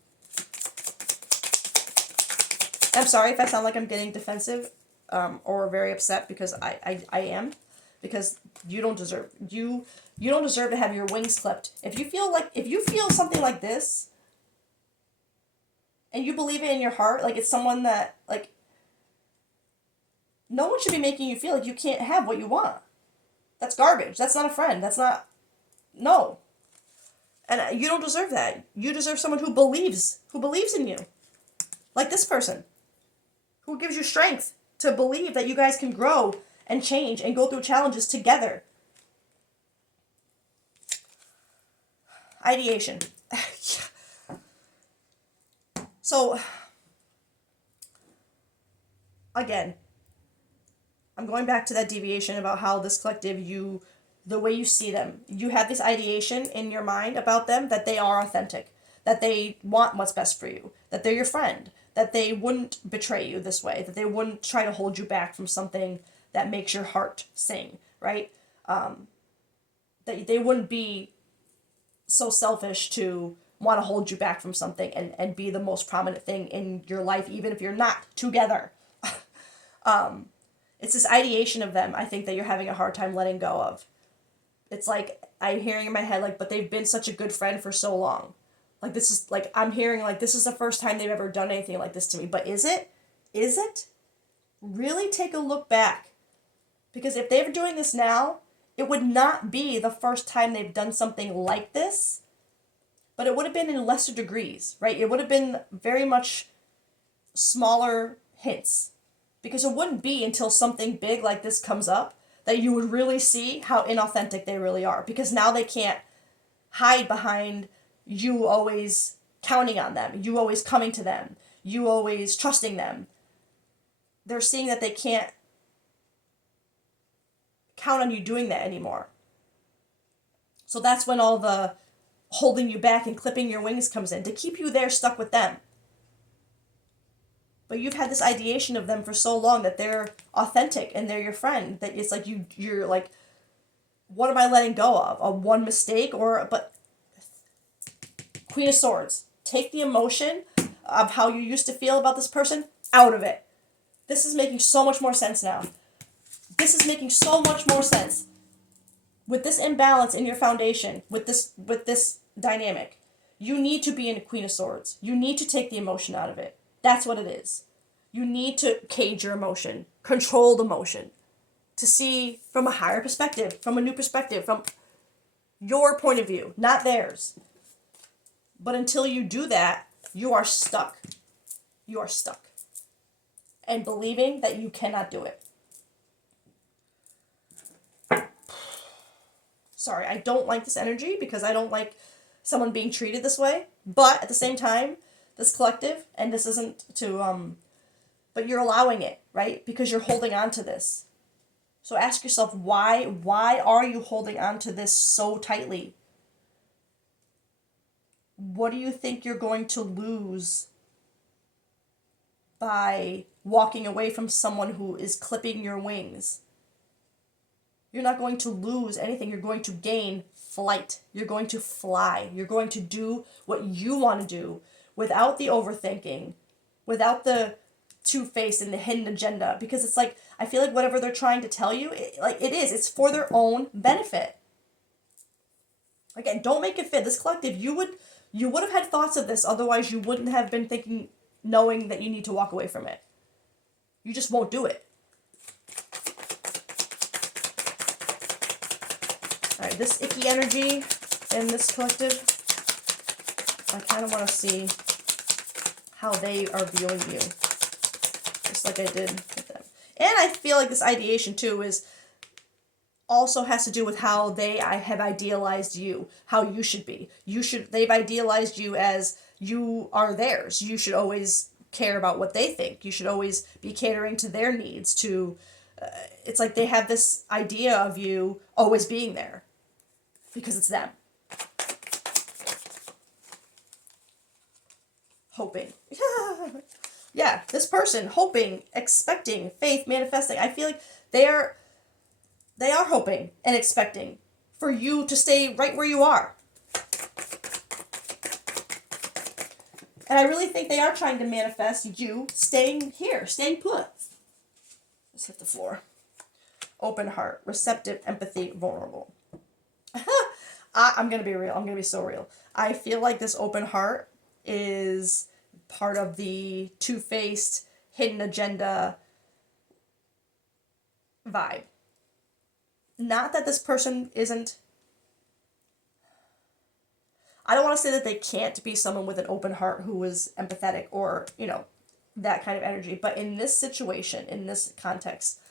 I'm sorry if I sound like I'm getting defensive or very upset, because I am, because you don't deserve you don't deserve to have your wings clipped. If you feel something like this and you believe it in your heart, like it's someone that, like, no one should be making you feel like you can't have what you want. That's garbage. That's not a friend. That's not, no. And you don't deserve that. You deserve someone who believes in you. Like this person. Who gives you strength to believe that you guys can grow and change and go through challenges together. Ideation. So, again, I'm going back to that deviation about how this collective, the way you see them, you have this ideation in your mind about them that they are authentic, that they want what's best for you, that they're your friend, that they wouldn't betray you this way, that they wouldn't try to hold you back from something that makes your heart sing, right? That they wouldn't be so selfish to want to hold you back from something and be the most prominent thing in your life, even if you're not together. It's this ideation of them, I think, that you're having a hard time letting go of. It's like, I'm hearing in my head, like, but they've been such a good friend for so long. Like, this is, like, I'm hearing, like, this is the first time they've ever done anything like this to me. But is it? Is it? Really take a look back. Because if they're doing this now, it would not be the first time they've done something like this. But it would have been in lesser degrees, right? It would have been very much smaller hints. Because it wouldn't be until something big like this comes up that you would really see how inauthentic they really are. Because now they can't hide behind you always counting on them, you always coming to them, you always trusting them. They're seeing that they can't count on you doing that anymore. So that's when all the holding you back and clipping your wings comes in, to keep you there stuck with them. But you've had this ideation of them for so long that they're authentic and they're your friend, that it's like you're like, what am I letting go of? A one mistake? But Queen of Swords. Take the emotion of how you used to feel about this person out of it. This is making so much more sense now. This is making so much more sense. With this imbalance in your foundation, with this dynamic, you need to be in a Queen of Swords. You need to take the emotion out of it. That's what it is. You need to cage your emotion, control the emotion, to see from a higher perspective, from a new perspective, from your point of view, not theirs. But until you do that, you are stuck. You are stuck. And believing that you cannot do it. Sorry, I don't like this energy because I don't like someone being treated this way. But at the same time, this collective, and this isn't to, but you're allowing it, right? Because you're holding on to this. So ask yourself, why are you holding on to this so tightly? What do you think you're going to lose by walking away from someone who is clipping your wings? You're not going to lose anything. You're going to gain flight. You're going to fly. You're going to do what you want to do without the overthinking, without the two-faced and the hidden agenda. Because it's like, I feel like whatever they're trying to tell you, it's for their own benefit. Again, don't make it fit. This collective, you would have had thoughts of this, otherwise you wouldn't have been thinking, knowing that you need to walk away from it. You just won't do it. Alright, this icky energy in this collective, I kind of want to see how they are viewing you. Just like I did with them. And I feel like this ideation too also has to do with how I have idealized you, how you should be. They've idealized you as you are theirs. You should always care about what they think. You should always be catering to their needs. It's like they have this idea of you always being there because it's them. Hoping. Yeah, this person hoping, expecting, faith, manifesting. I feel like they are hoping and expecting for you to stay right where you are. And I really think they are trying to manifest you staying here, staying put. Let's hit the floor. Open heart, receptive, empathy, vulnerable. I'm going to be real. I'm going to be so real. I feel like this open heart is part of the two-faced, hidden agenda vibe. Not that this person isn't... I don't want to say that they can't be someone with an open heart who is empathetic or, that kind of energy. But in this situation, in this context,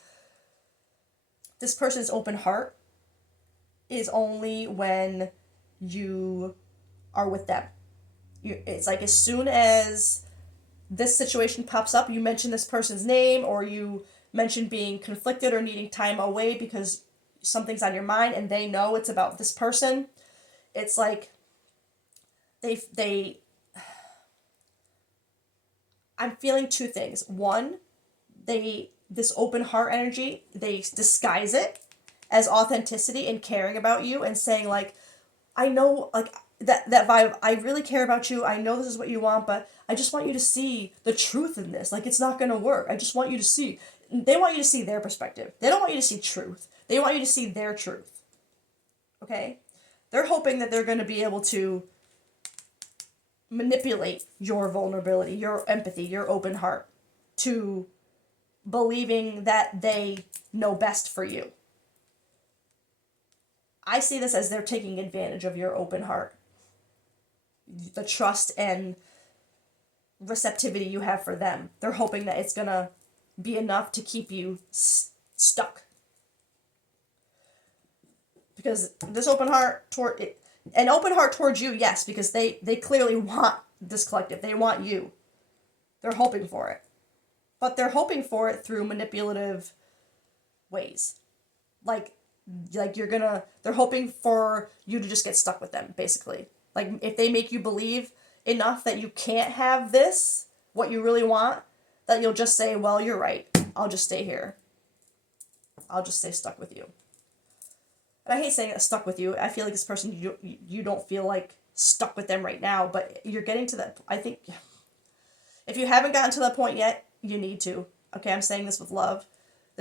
this person's open heart is only when you are with them. It's like as soon as this situation pops up, you mention this person's name or you mention being conflicted or needing time away because something's on your mind and they know it's about this person. It's like I'm feeling two things. One, this open heart energy, they disguise it as authenticity and caring about you and saying like, I know, like that vibe, I really care about you. I know this is what you want, but I just want you to see the truth in this. Like, it's not going to work. I just want you to see. They want you to see their perspective. They don't want you to see truth. They want you to see their truth. Okay? They're hoping that they're going to be able to manipulate your vulnerability, your empathy, your open heart to believing that they know best for you. I see this as they're taking advantage of your open heart. The trust and receptivity you have for them. They're hoping that it's going to be enough to keep you stuck. Because this open heart towards you, yes, because they clearly want this collective. They want you. They're hoping for it. But they're hoping for it through manipulative ways. Like they're hoping for you to just get stuck with them, basically. Like, if they make you believe enough that you can't have this, what you really want, that you'll just say, well, you're right. I'll just stay here. I'll just stay stuck with you. And I hate saying stuck with you. I feel like this person, you don't feel like stuck with them right now, but you're getting to that. I think if you haven't gotten to that point yet, you need to. Okay, I'm saying this with love.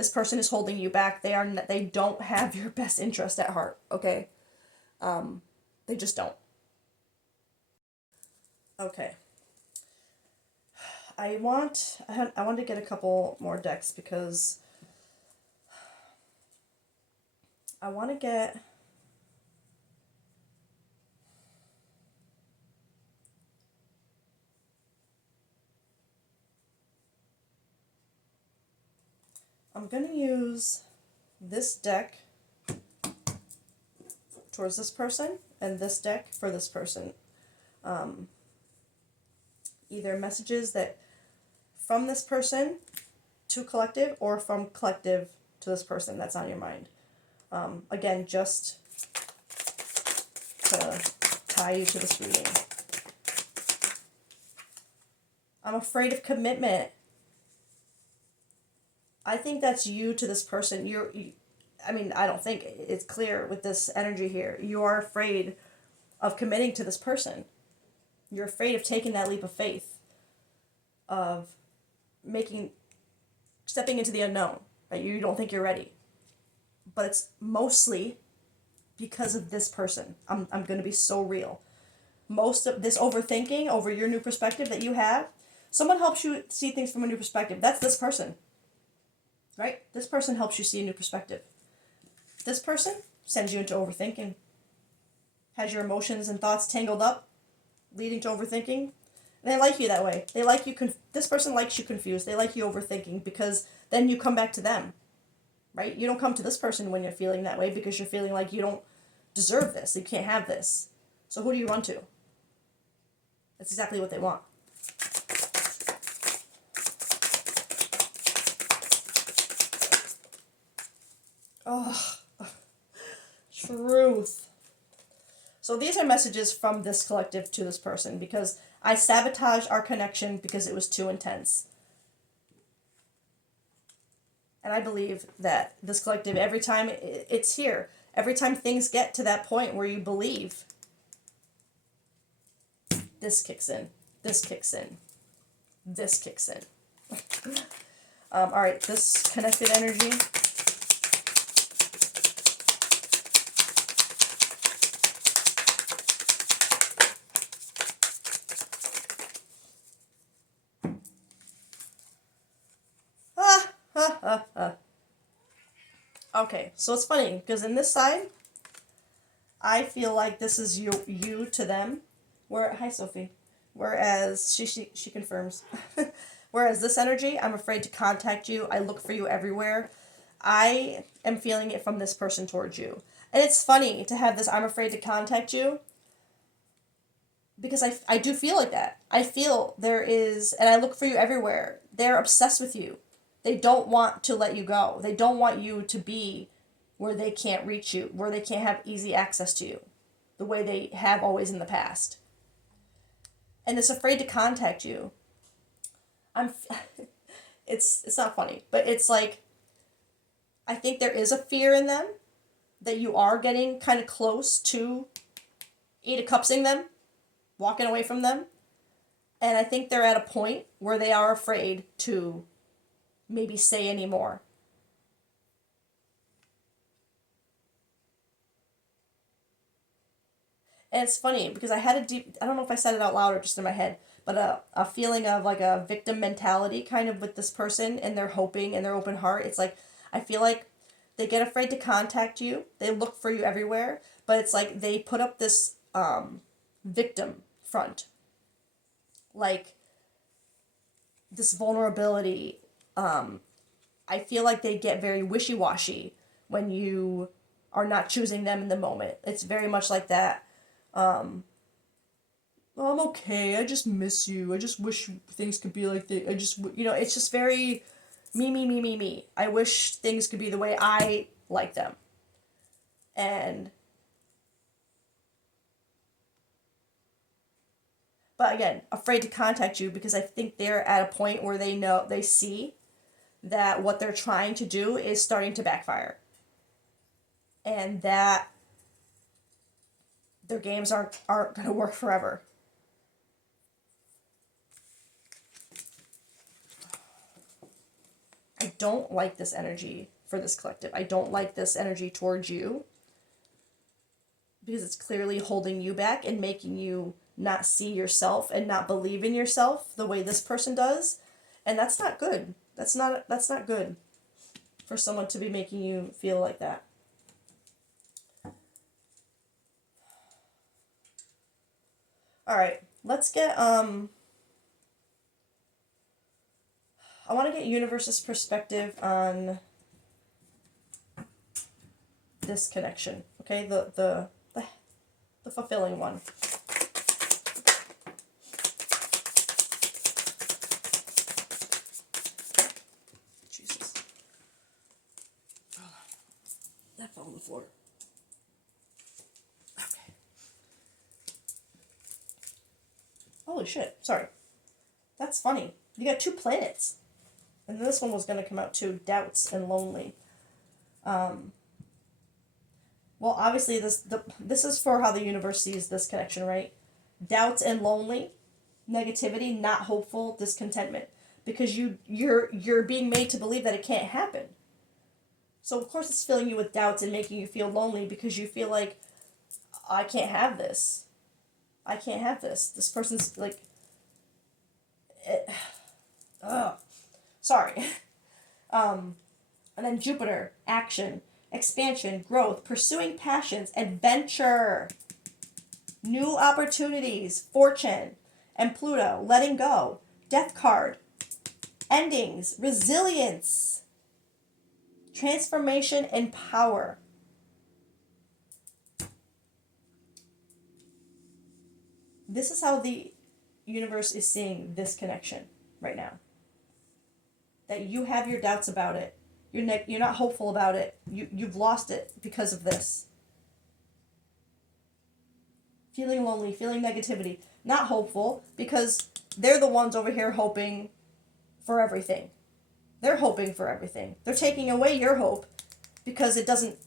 This person is holding you back. They don't have your best interest at heart, okay? They just don't. Okay. I want to get a couple more decks because I want to get I'm going to use this deck towards this person and this deck for this person. Either messages that from this person to collective or from collective to this person that's on your mind. Again, just to tie you to this reading. I'm afraid of commitment. I think that's you to this person. I don't think it's clear with this energy here. You are afraid of committing to this person. You're afraid of taking that leap of faith, of stepping into the unknown, right? You don't think you're ready. But it's mostly because of this person. I'm going to be so real. Most of this overthinking over your new perspective that you have, someone helps you see things from a new perspective. That's this person, right? This person helps you see a new perspective. This person sends you into overthinking, has your emotions and thoughts tangled up, leading to overthinking. And they like you that way. They like you. This person likes you confused. They like you overthinking because then you come back to them, right? You don't come to this person when you're feeling that way because you're feeling like you don't deserve this. You can't have this. So who do you run to? That's exactly what they want. Oh, truth. So these are messages from this collective to this person because I sabotaged our connection because it was too intense. And I believe that this collective, every time it's here, every time things get to that point where you believe, this kicks in, this kicks in, this kicks in. All right, this connected energy. Okay, so it's funny because in this side, I feel like this is you to them. Hi Sophie. Whereas she confirms. Whereas this energy, I'm afraid to contact you. I look for you everywhere. I am feeling it from this person towards you. And it's funny to have this I'm afraid to contact you because I do feel like that. I feel there is, and I look for you everywhere. They're obsessed with you. They don't want to let you go. They don't want you to be where they can't reach you, where they can't have easy access to you, the way they have always in the past. And it's afraid to contact you. It's not funny, but it's like, I think there is a fear in them that you are getting kind of close to Eight of Cupsing them, walking away from them. And I think they're at a point where they are afraid to maybe say any more. And it's funny because I had I don't know if I said it out loud or just in my head, but a feeling of like a victim mentality kind of with this person and their hoping and their open heart. It's like, I feel like they get afraid to contact you. They look for you everywhere, but it's like they put up this victim front. Like this vulnerability. I feel like they get very wishy-washy when you are not choosing them in the moment. It's very much like that. I'm okay. I just miss you. I just wish things could be like they. It's just very me. I wish things could be the way I like them. But again, afraid to contact you because I think they're at a point where they see that what they're trying to do is starting to backfire. And that their games aren't going to work forever. I don't like this energy for this collective. I don't like this energy towards you because it's clearly holding you back and making you not see yourself and not believe in yourself the way this person does. And that's not good. That's not good for someone to be making you feel like that. All right, let's get I want to get universe's perspective on this connection. Okay, the fulfilling one. Jesus. Oh, that fell on the floor. Okay. Holy shit. Sorry. That's funny. You got 2 planets. And this one was going to come out too. Doubts and lonely. Well, obviously this is for how the universe sees this connection, right? Doubts and lonely, negativity, not hopeful, discontentment, because you're being made to believe that it can't happen. So of course it's filling you with doubts and making you feel lonely because you feel like I can't have this. I can't have this. This person's like sorry. And then Jupiter, action, expansion, growth, pursuing passions, adventure, new opportunities, fortune, and Pluto, letting go, death card, endings, resilience, transformation, and power. This is how the universe is seeing this connection right now. That you have your doubts about it. You're not hopeful about it. You've lost it because of this. Feeling lonely, feeling negativity. Not hopeful because they're the ones over here hoping for everything. They're hoping for everything. They're taking away your hope because it doesn't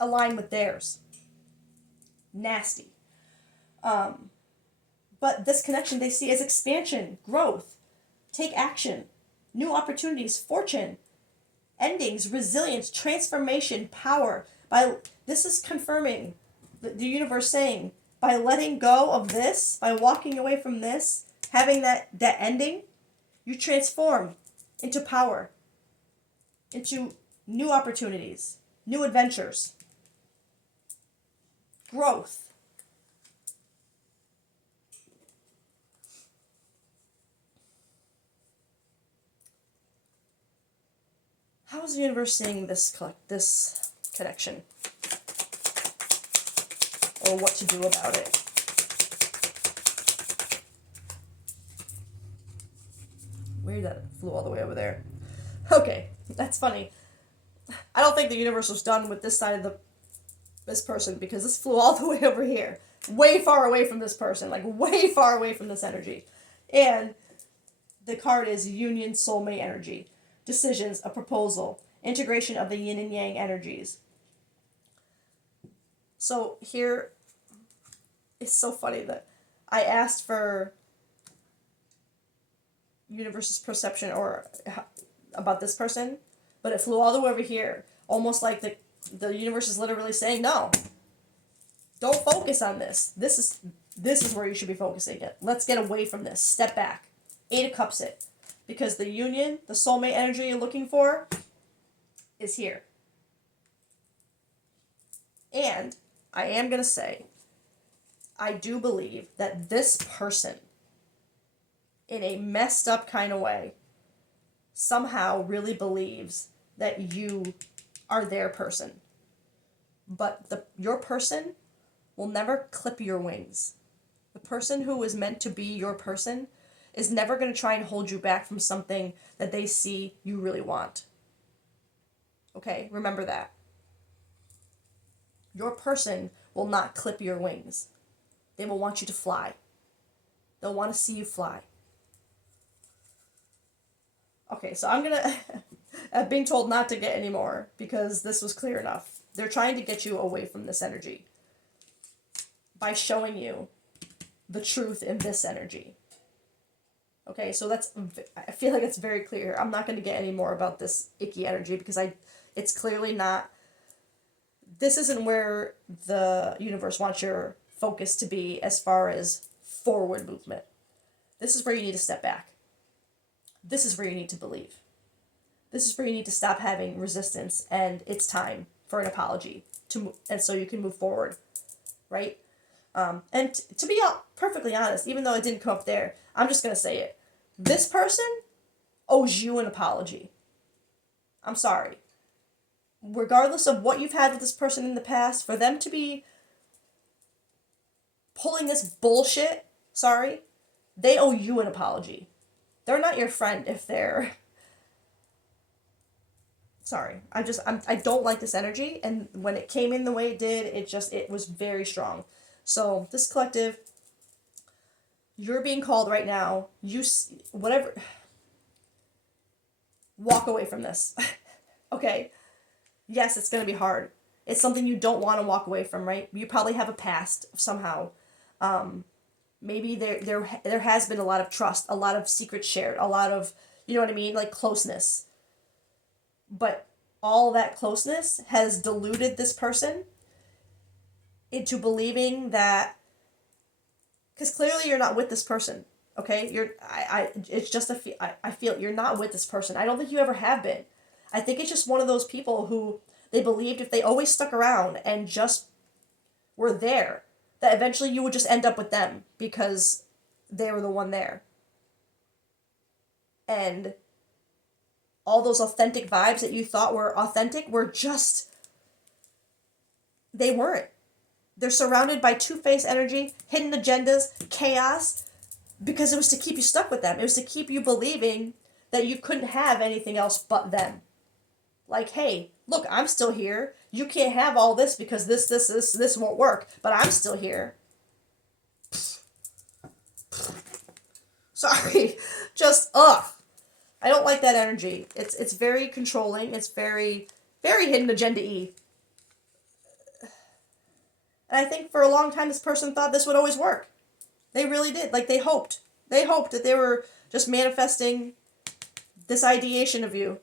align with theirs. Nasty. But this connection they see as expansion, growth, take action, new opportunities, fortune, endings, resilience, transformation, power. This is confirming the universe saying, by letting go of this, by walking away from this, having that ending, you transform into power, into new opportunities, new adventures, growth. How is the universe seeing this connection? Or what to do about it? Weird that it flew all the way over there. Okay, that's funny. I don't think the universe was done with this side of this person because this flew all the way over here. Way far away from this person. Like way far away from this energy. And the card is Union Soulmate Energy. Decisions, a proposal, integration of the yin and yang energies. So here, it's so funny that I asked for universe's perception or about this person, but it flew all the way over here. Almost like the universe is literally saying, no, don't focus on this. This is where you should be focusing it. Let's get away from this. Step back. 8 of Cups it. Because the union, the soulmate energy you're looking for, is here. And I am going to say, I do believe that this person, in a messed up kind of way, somehow really believes that you are their person. But your person will never clip your wings. The person who is meant to be your person is never going to try and hold you back from something that they see you really want. Okay, remember that. Your person will not clip your wings. They will want you to fly. They'll want to see you fly. Okay, so I'm being told not to get any more because this was clear enough. They're trying to get you away from this energy by showing you the truth in this energy. Okay, so I feel like it's very clear. I'm not going to get any more about this icky energy because it's clearly not, this isn't where the universe wants your focus to be as far as forward movement. This is where you need to step back. This is where you need to believe. This is where you need to stop having resistance, and it's time for an apology and so you can move forward, right? And to be perfectly honest, even though it didn't come up there, I'm just gonna say it. This person owes you an apology. I'm sorry. Regardless of what you've had with this person in the past, for them to be pulling this bullshit, sorry, they owe you an apology. They're not your friend if they're... Sorry. I don't like this energy, and when it came in the way it did, it was very strong. So, this collective, you're being called right now. Whatever. Walk away from this. Okay? Yes, it's going to be hard. It's something you don't want to walk away from, right? You probably have a past somehow. Maybe there has been a lot of trust, a lot of secrets shared, a lot of, you know what I mean? Like closeness. But all that closeness has deluded this person into believing that, because clearly you're not with this person, okay? It's just I feel you're not with this person. I don't think you ever have been. I think it's just one of those people who they believed if they always stuck around and just were there, that eventually you would just end up with them because they were the one there. And all those authentic vibes that you thought were authentic were just, they weren't. They're surrounded by two-faced energy, hidden agendas, chaos, because it was to keep you stuck with them. It was to keep you believing that you couldn't have anything else but them. Like, hey, look, I'm still here. You can't have all this because this won't work, but I'm still here. Sorry. Just, ugh. I don't like that energy. It's very controlling. It's very, very hidden agenda-y. And I think for a long time this person thought this would always work. They really did. Like, they hoped. They hoped that they were just manifesting this ideation of you.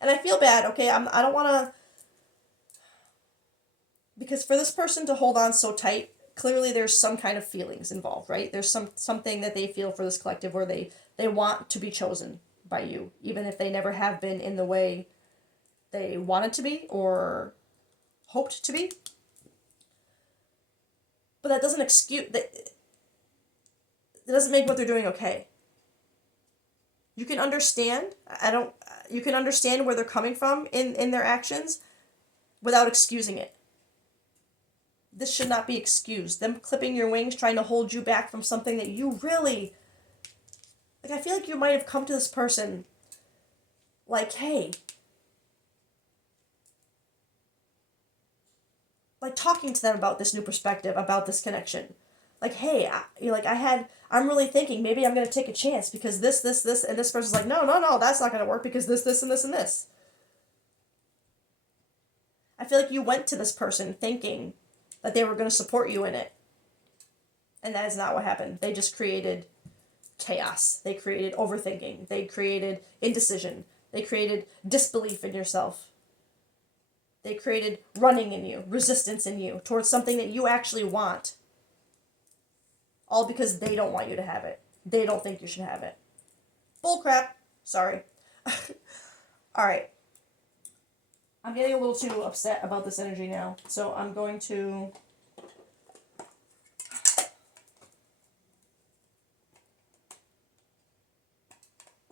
And I feel bad, okay? I don't want to... Because for this person to hold on so tight, clearly there's some kind of feelings involved, right? There's something that they feel for this collective where they want to be chosen by you, even if they never have been in the way they wanted to be or hoped to be. But that doesn't it doesn't make what they're doing okay. You can understand, you can understand where they're coming from in their actions without excusing it. This should not be excused. Them clipping your wings, trying to hold you back from something that you really... Like, I feel like you might have come to this person like, hey... Like, talking to them about this new perspective, about this connection. Like, hey, I'm really thinking maybe I'm going to take a chance because this, and this person's like, no, that's not going to work because this, and this, and this. I feel like you went to this person thinking that they were going to support you in it. And that is not what happened. They just created chaos. They created overthinking. They created indecision. They created disbelief in yourself. They created running in you, resistance in you towards something that you actually want. All because they don't want you to have it. They don't think you should have it. Bullcrap. Sorry. Alright. I'm getting a little too upset about this energy now. So I'm going to...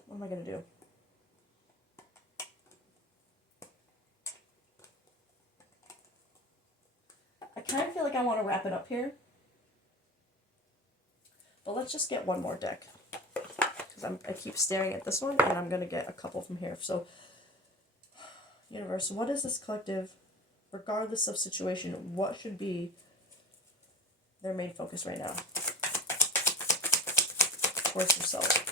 What am I going to do? I kind of feel like I want to wrap it up here. But let's just get one more deck. Because I keep staring at this one, and I'm going to get a couple from here. So, universe, what is this collective, regardless of situation, what should be their main focus right now? Towards themselves.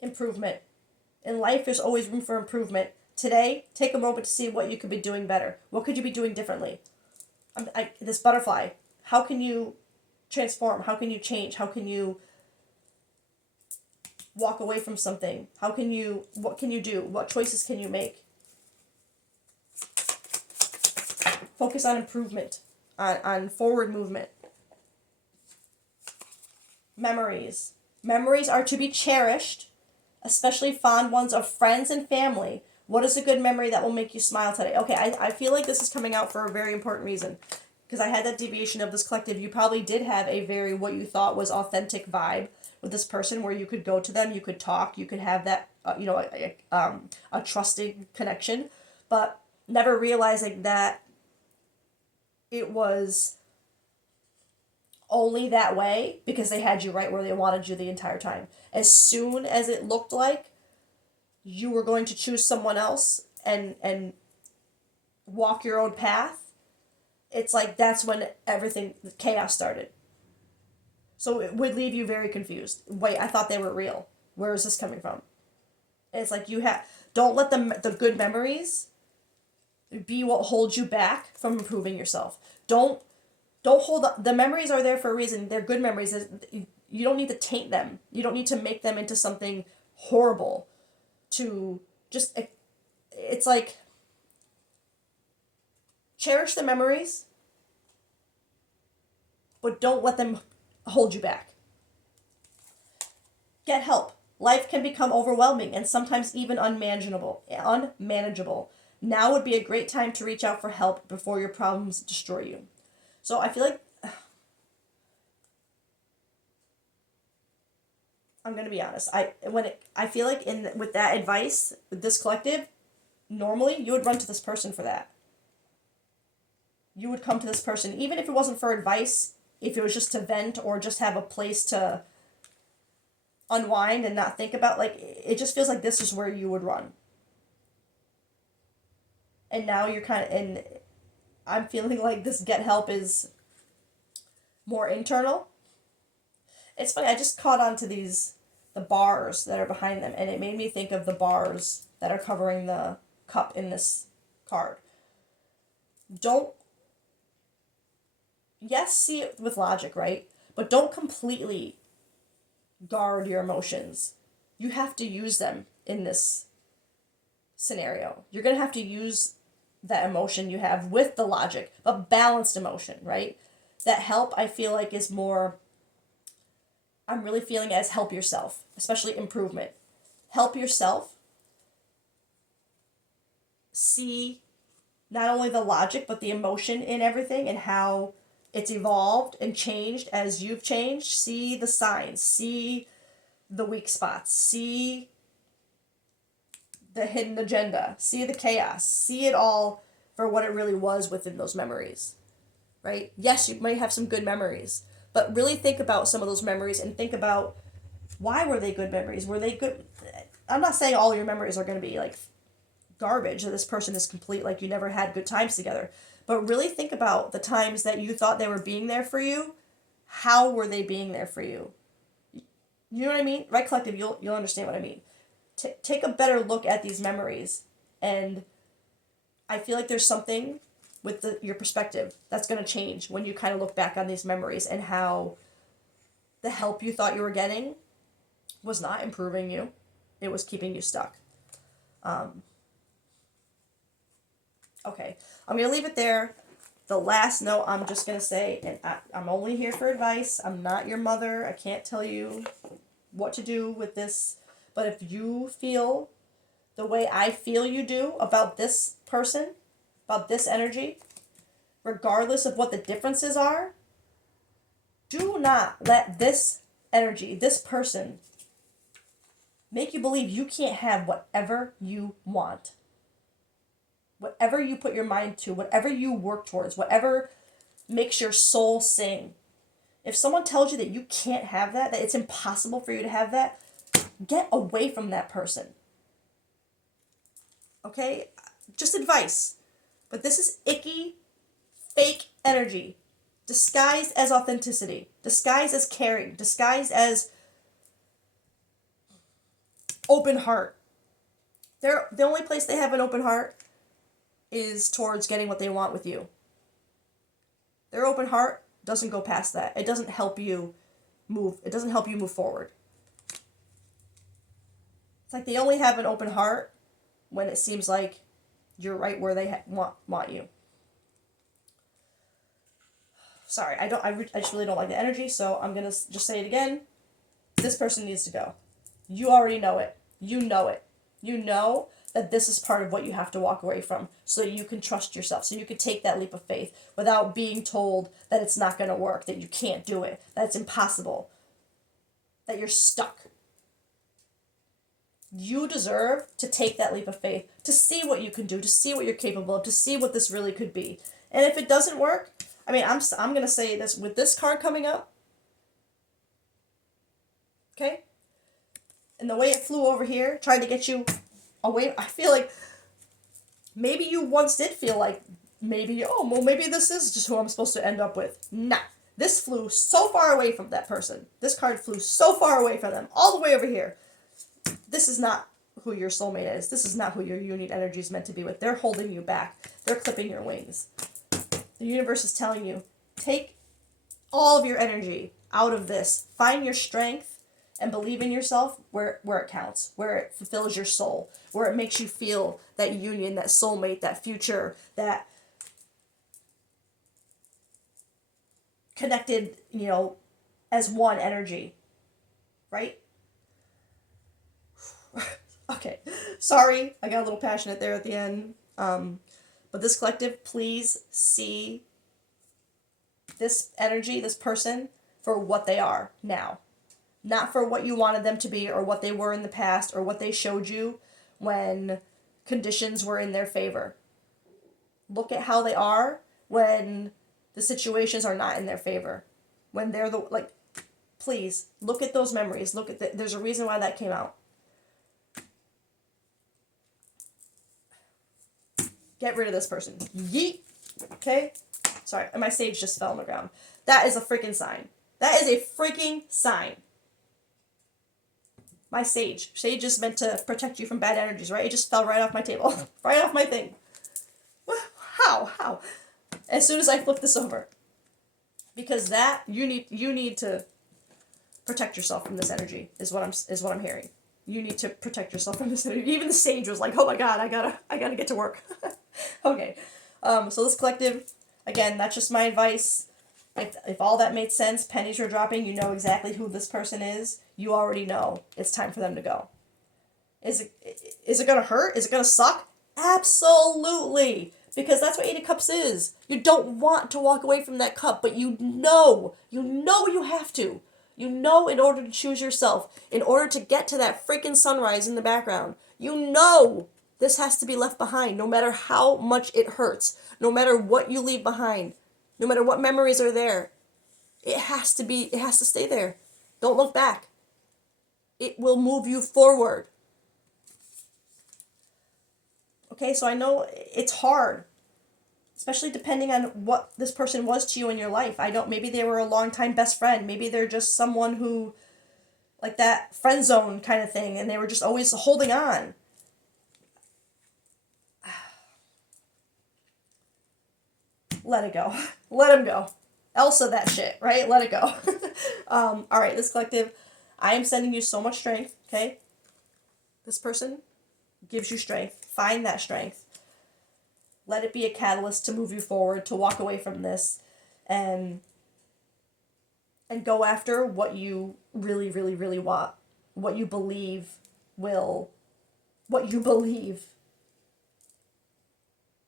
Improvement. In life, there's always room for improvement. Today, take a moment to see what you could be doing better. What could you be doing differently? This butterfly, how can you transform? How can you change? How can you walk away from something? What can you do? What choices can you make? Focus on improvement, on forward movement. Memories. Memories are to be cherished, especially fond ones of friends and family. What is a good memory that will make you smile today? Okay, I feel like this is coming out for a very important reason. Because I had that deviation of this collective. You probably did have a very, what you thought was authentic vibe with this person where you could go to them, you could talk, you could have that, a trusting connection. But never realizing that it was only that way because they had you right where they wanted you the entire time. As soon as it looked like you were going to choose someone else and walk your own path, it's like that's when everything, chaos started. So it would leave you very confused. Wait, I thought they were real. Where is this coming from? And it's like don't let the good memories be what holds you back from improving yourself. Don't hold up. The memories are there for a reason. They're good memories. You don't need to taint them. You don't need to make them into something horrible. It's like, cherish the memories, but don't let them hold you back. Get help. Life can become overwhelming and sometimes even unmanageable. Now would be a great time to reach out for help before your problems destroy you. So I feel like I'm gonna be honest. I feel like with that advice with this collective, normally you would run to this person for that. You would come to this person even if it wasn't for advice, if it was just to vent or just have a place to unwind and not think about. Like, it just feels like this is where you would run. And now you're and I'm feeling like this get help is more internal. It's funny, I just caught on to the bars that are behind them, and it made me think of the bars that are covering the cup in this card. Yes, see it with logic, right? But don't completely guard your emotions. You have to use them in this scenario. You're going to have to use that emotion you have with the logic, but balanced emotion, right? That help, I feel like, is more, I'm really feeling as help yourself, especially improvement. Help yourself see not only the logic, but the emotion in everything and how it's evolved and changed as you've changed. See the signs, see the weak spots, see the hidden agenda, see the chaos, see it all for what it really was within those memories, right? Yes, you might have some good memories, but really think about some of those memories and think about, why were they good memories? Were they good? I'm not saying all your memories are going to be like garbage, that this person is complete, like you never had good times together, but really think about the times that you thought they were being there for you. How were they being there for you? You know what I mean? Right, collective, you'll understand what I mean. Take a better look at these memories, and I feel like there's something with your perspective that's going to change when you kind of look back on these memories and how the help you thought you were getting was not improving you. It was keeping you stuck. Okay, I'm going to leave it there. The last note, I'm just going to say, and I'm only here for advice. I'm not your mother. I can't tell you what to do with this. But if you feel the way I feel you do about this person, about this energy, regardless of what the differences are, do not let this energy, this person, make you believe you can't have whatever you want. Whatever you put your mind to, whatever you work towards, whatever makes your soul sing. If someone tells you that you can't have that it's impossible for you to have that, get away from that person. Okay? Just advice. But this is icky, fake energy, disguised as authenticity, disguised as caring, disguised as open heart. The only place they have an open heart is towards getting what they want with you. Their open heart doesn't go past that. It doesn't help you move. It doesn't help you move forward. It's like they only have an open heart when it seems like you're right where they want you. Sorry, I just really don't like the energy, so I'm gonna just say it again. This person needs to go. You already know it. You know it. You know that this is part of what you have to walk away from so that you can trust yourself, so you can take that leap of faith without being told that it's not going to work, that you can't do it, that it's impossible, that you're stuck. You deserve to take that leap of faith, to see what you can do, to see what you're capable of, to see what this really could be. And if it doesn't work, I mean, I'm going to say this, with this card coming up, okay? And the way it flew over here, trying to get you away, I feel like maybe you once did feel like maybe this is just who I'm supposed to end up with. Nah. This flew so far away from that person. This card flew so far away from them, all the way over here. This is not who your soulmate is. This is not who your union energy is meant to be with. They're holding you back. They're clipping your wings. The universe is telling you, take all of your energy out of this. Find your strength and believe in yourself where it counts, where it fulfills your soul, where it makes you feel that union, that soulmate, that future, that connected, as one energy, right? Okay, sorry, I got a little passionate there at the end. But this collective, please see this energy, this person, for what they are now. Not for what you wanted them to be or what they were in the past or what they showed you when conditions were in their favor. Look at how they are when the situations are not in their favor. When they're please, look at those memories. There's a reason why that came out. Get rid of this person. Yeet. Okay? Sorry, my sage just fell on the ground. That is a freaking sign. That is a freaking sign. My sage. Sage is meant to protect you from bad energies, right? It just fell right off my table. Right off my thing. How? As soon as I flip this over. Because that, you need to protect yourself from this energy, is what I'm hearing. You need to protect yourself from this energy. Even the sage was like, oh my god, I gotta get to work. Okay. So this collective, again, that's just my advice. If all that made sense, pennies were dropping, you know exactly who this person is. You already know it's time for them to go. Is it gonna hurt? Is it gonna suck? Absolutely. Because that's what Eight of Cups is. You don't want to walk away from that cup, but you know you have to. You know, in order to choose yourself, in order to get to that freaking sunrise in the background, you know this has to be left behind, no matter how much it hurts, no matter what you leave behind, no matter what memories are there. It has to stay there. Don't look back. It will move you forward. Okay, so I know it's hard, especially depending on what this person was to you in your life. Maybe they were a longtime best friend. Maybe they're just someone who, like that friend zone kind of thing, and they were just always holding on. Let it go. Let him go. Elsa that shit, right? Let it go. All right, this collective, I am sending you so much strength, okay? This person gives you strength. Find that strength. Let it be a catalyst to move you forward, to walk away from this, and go after what you really, really, really want. What you believe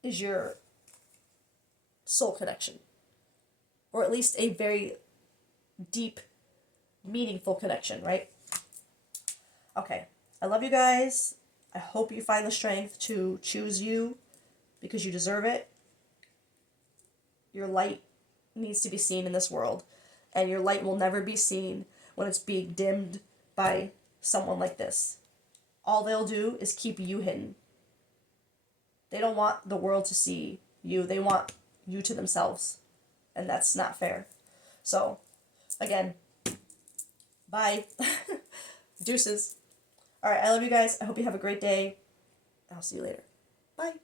is your soul connection. Or at least a very deep, meaningful connection, right? Okay. I love you guys. I hope you find the strength to choose you because you deserve it. Your light needs to be seen in this world. And your light will never be seen when it's being dimmed by someone like this. All they'll do is keep you hidden. They don't want the world to see you. They want you to themselves. And that's not fair. So, again, bye. Deuces. All right, I love you guys. I hope you have a great day. I'll see you later. Bye.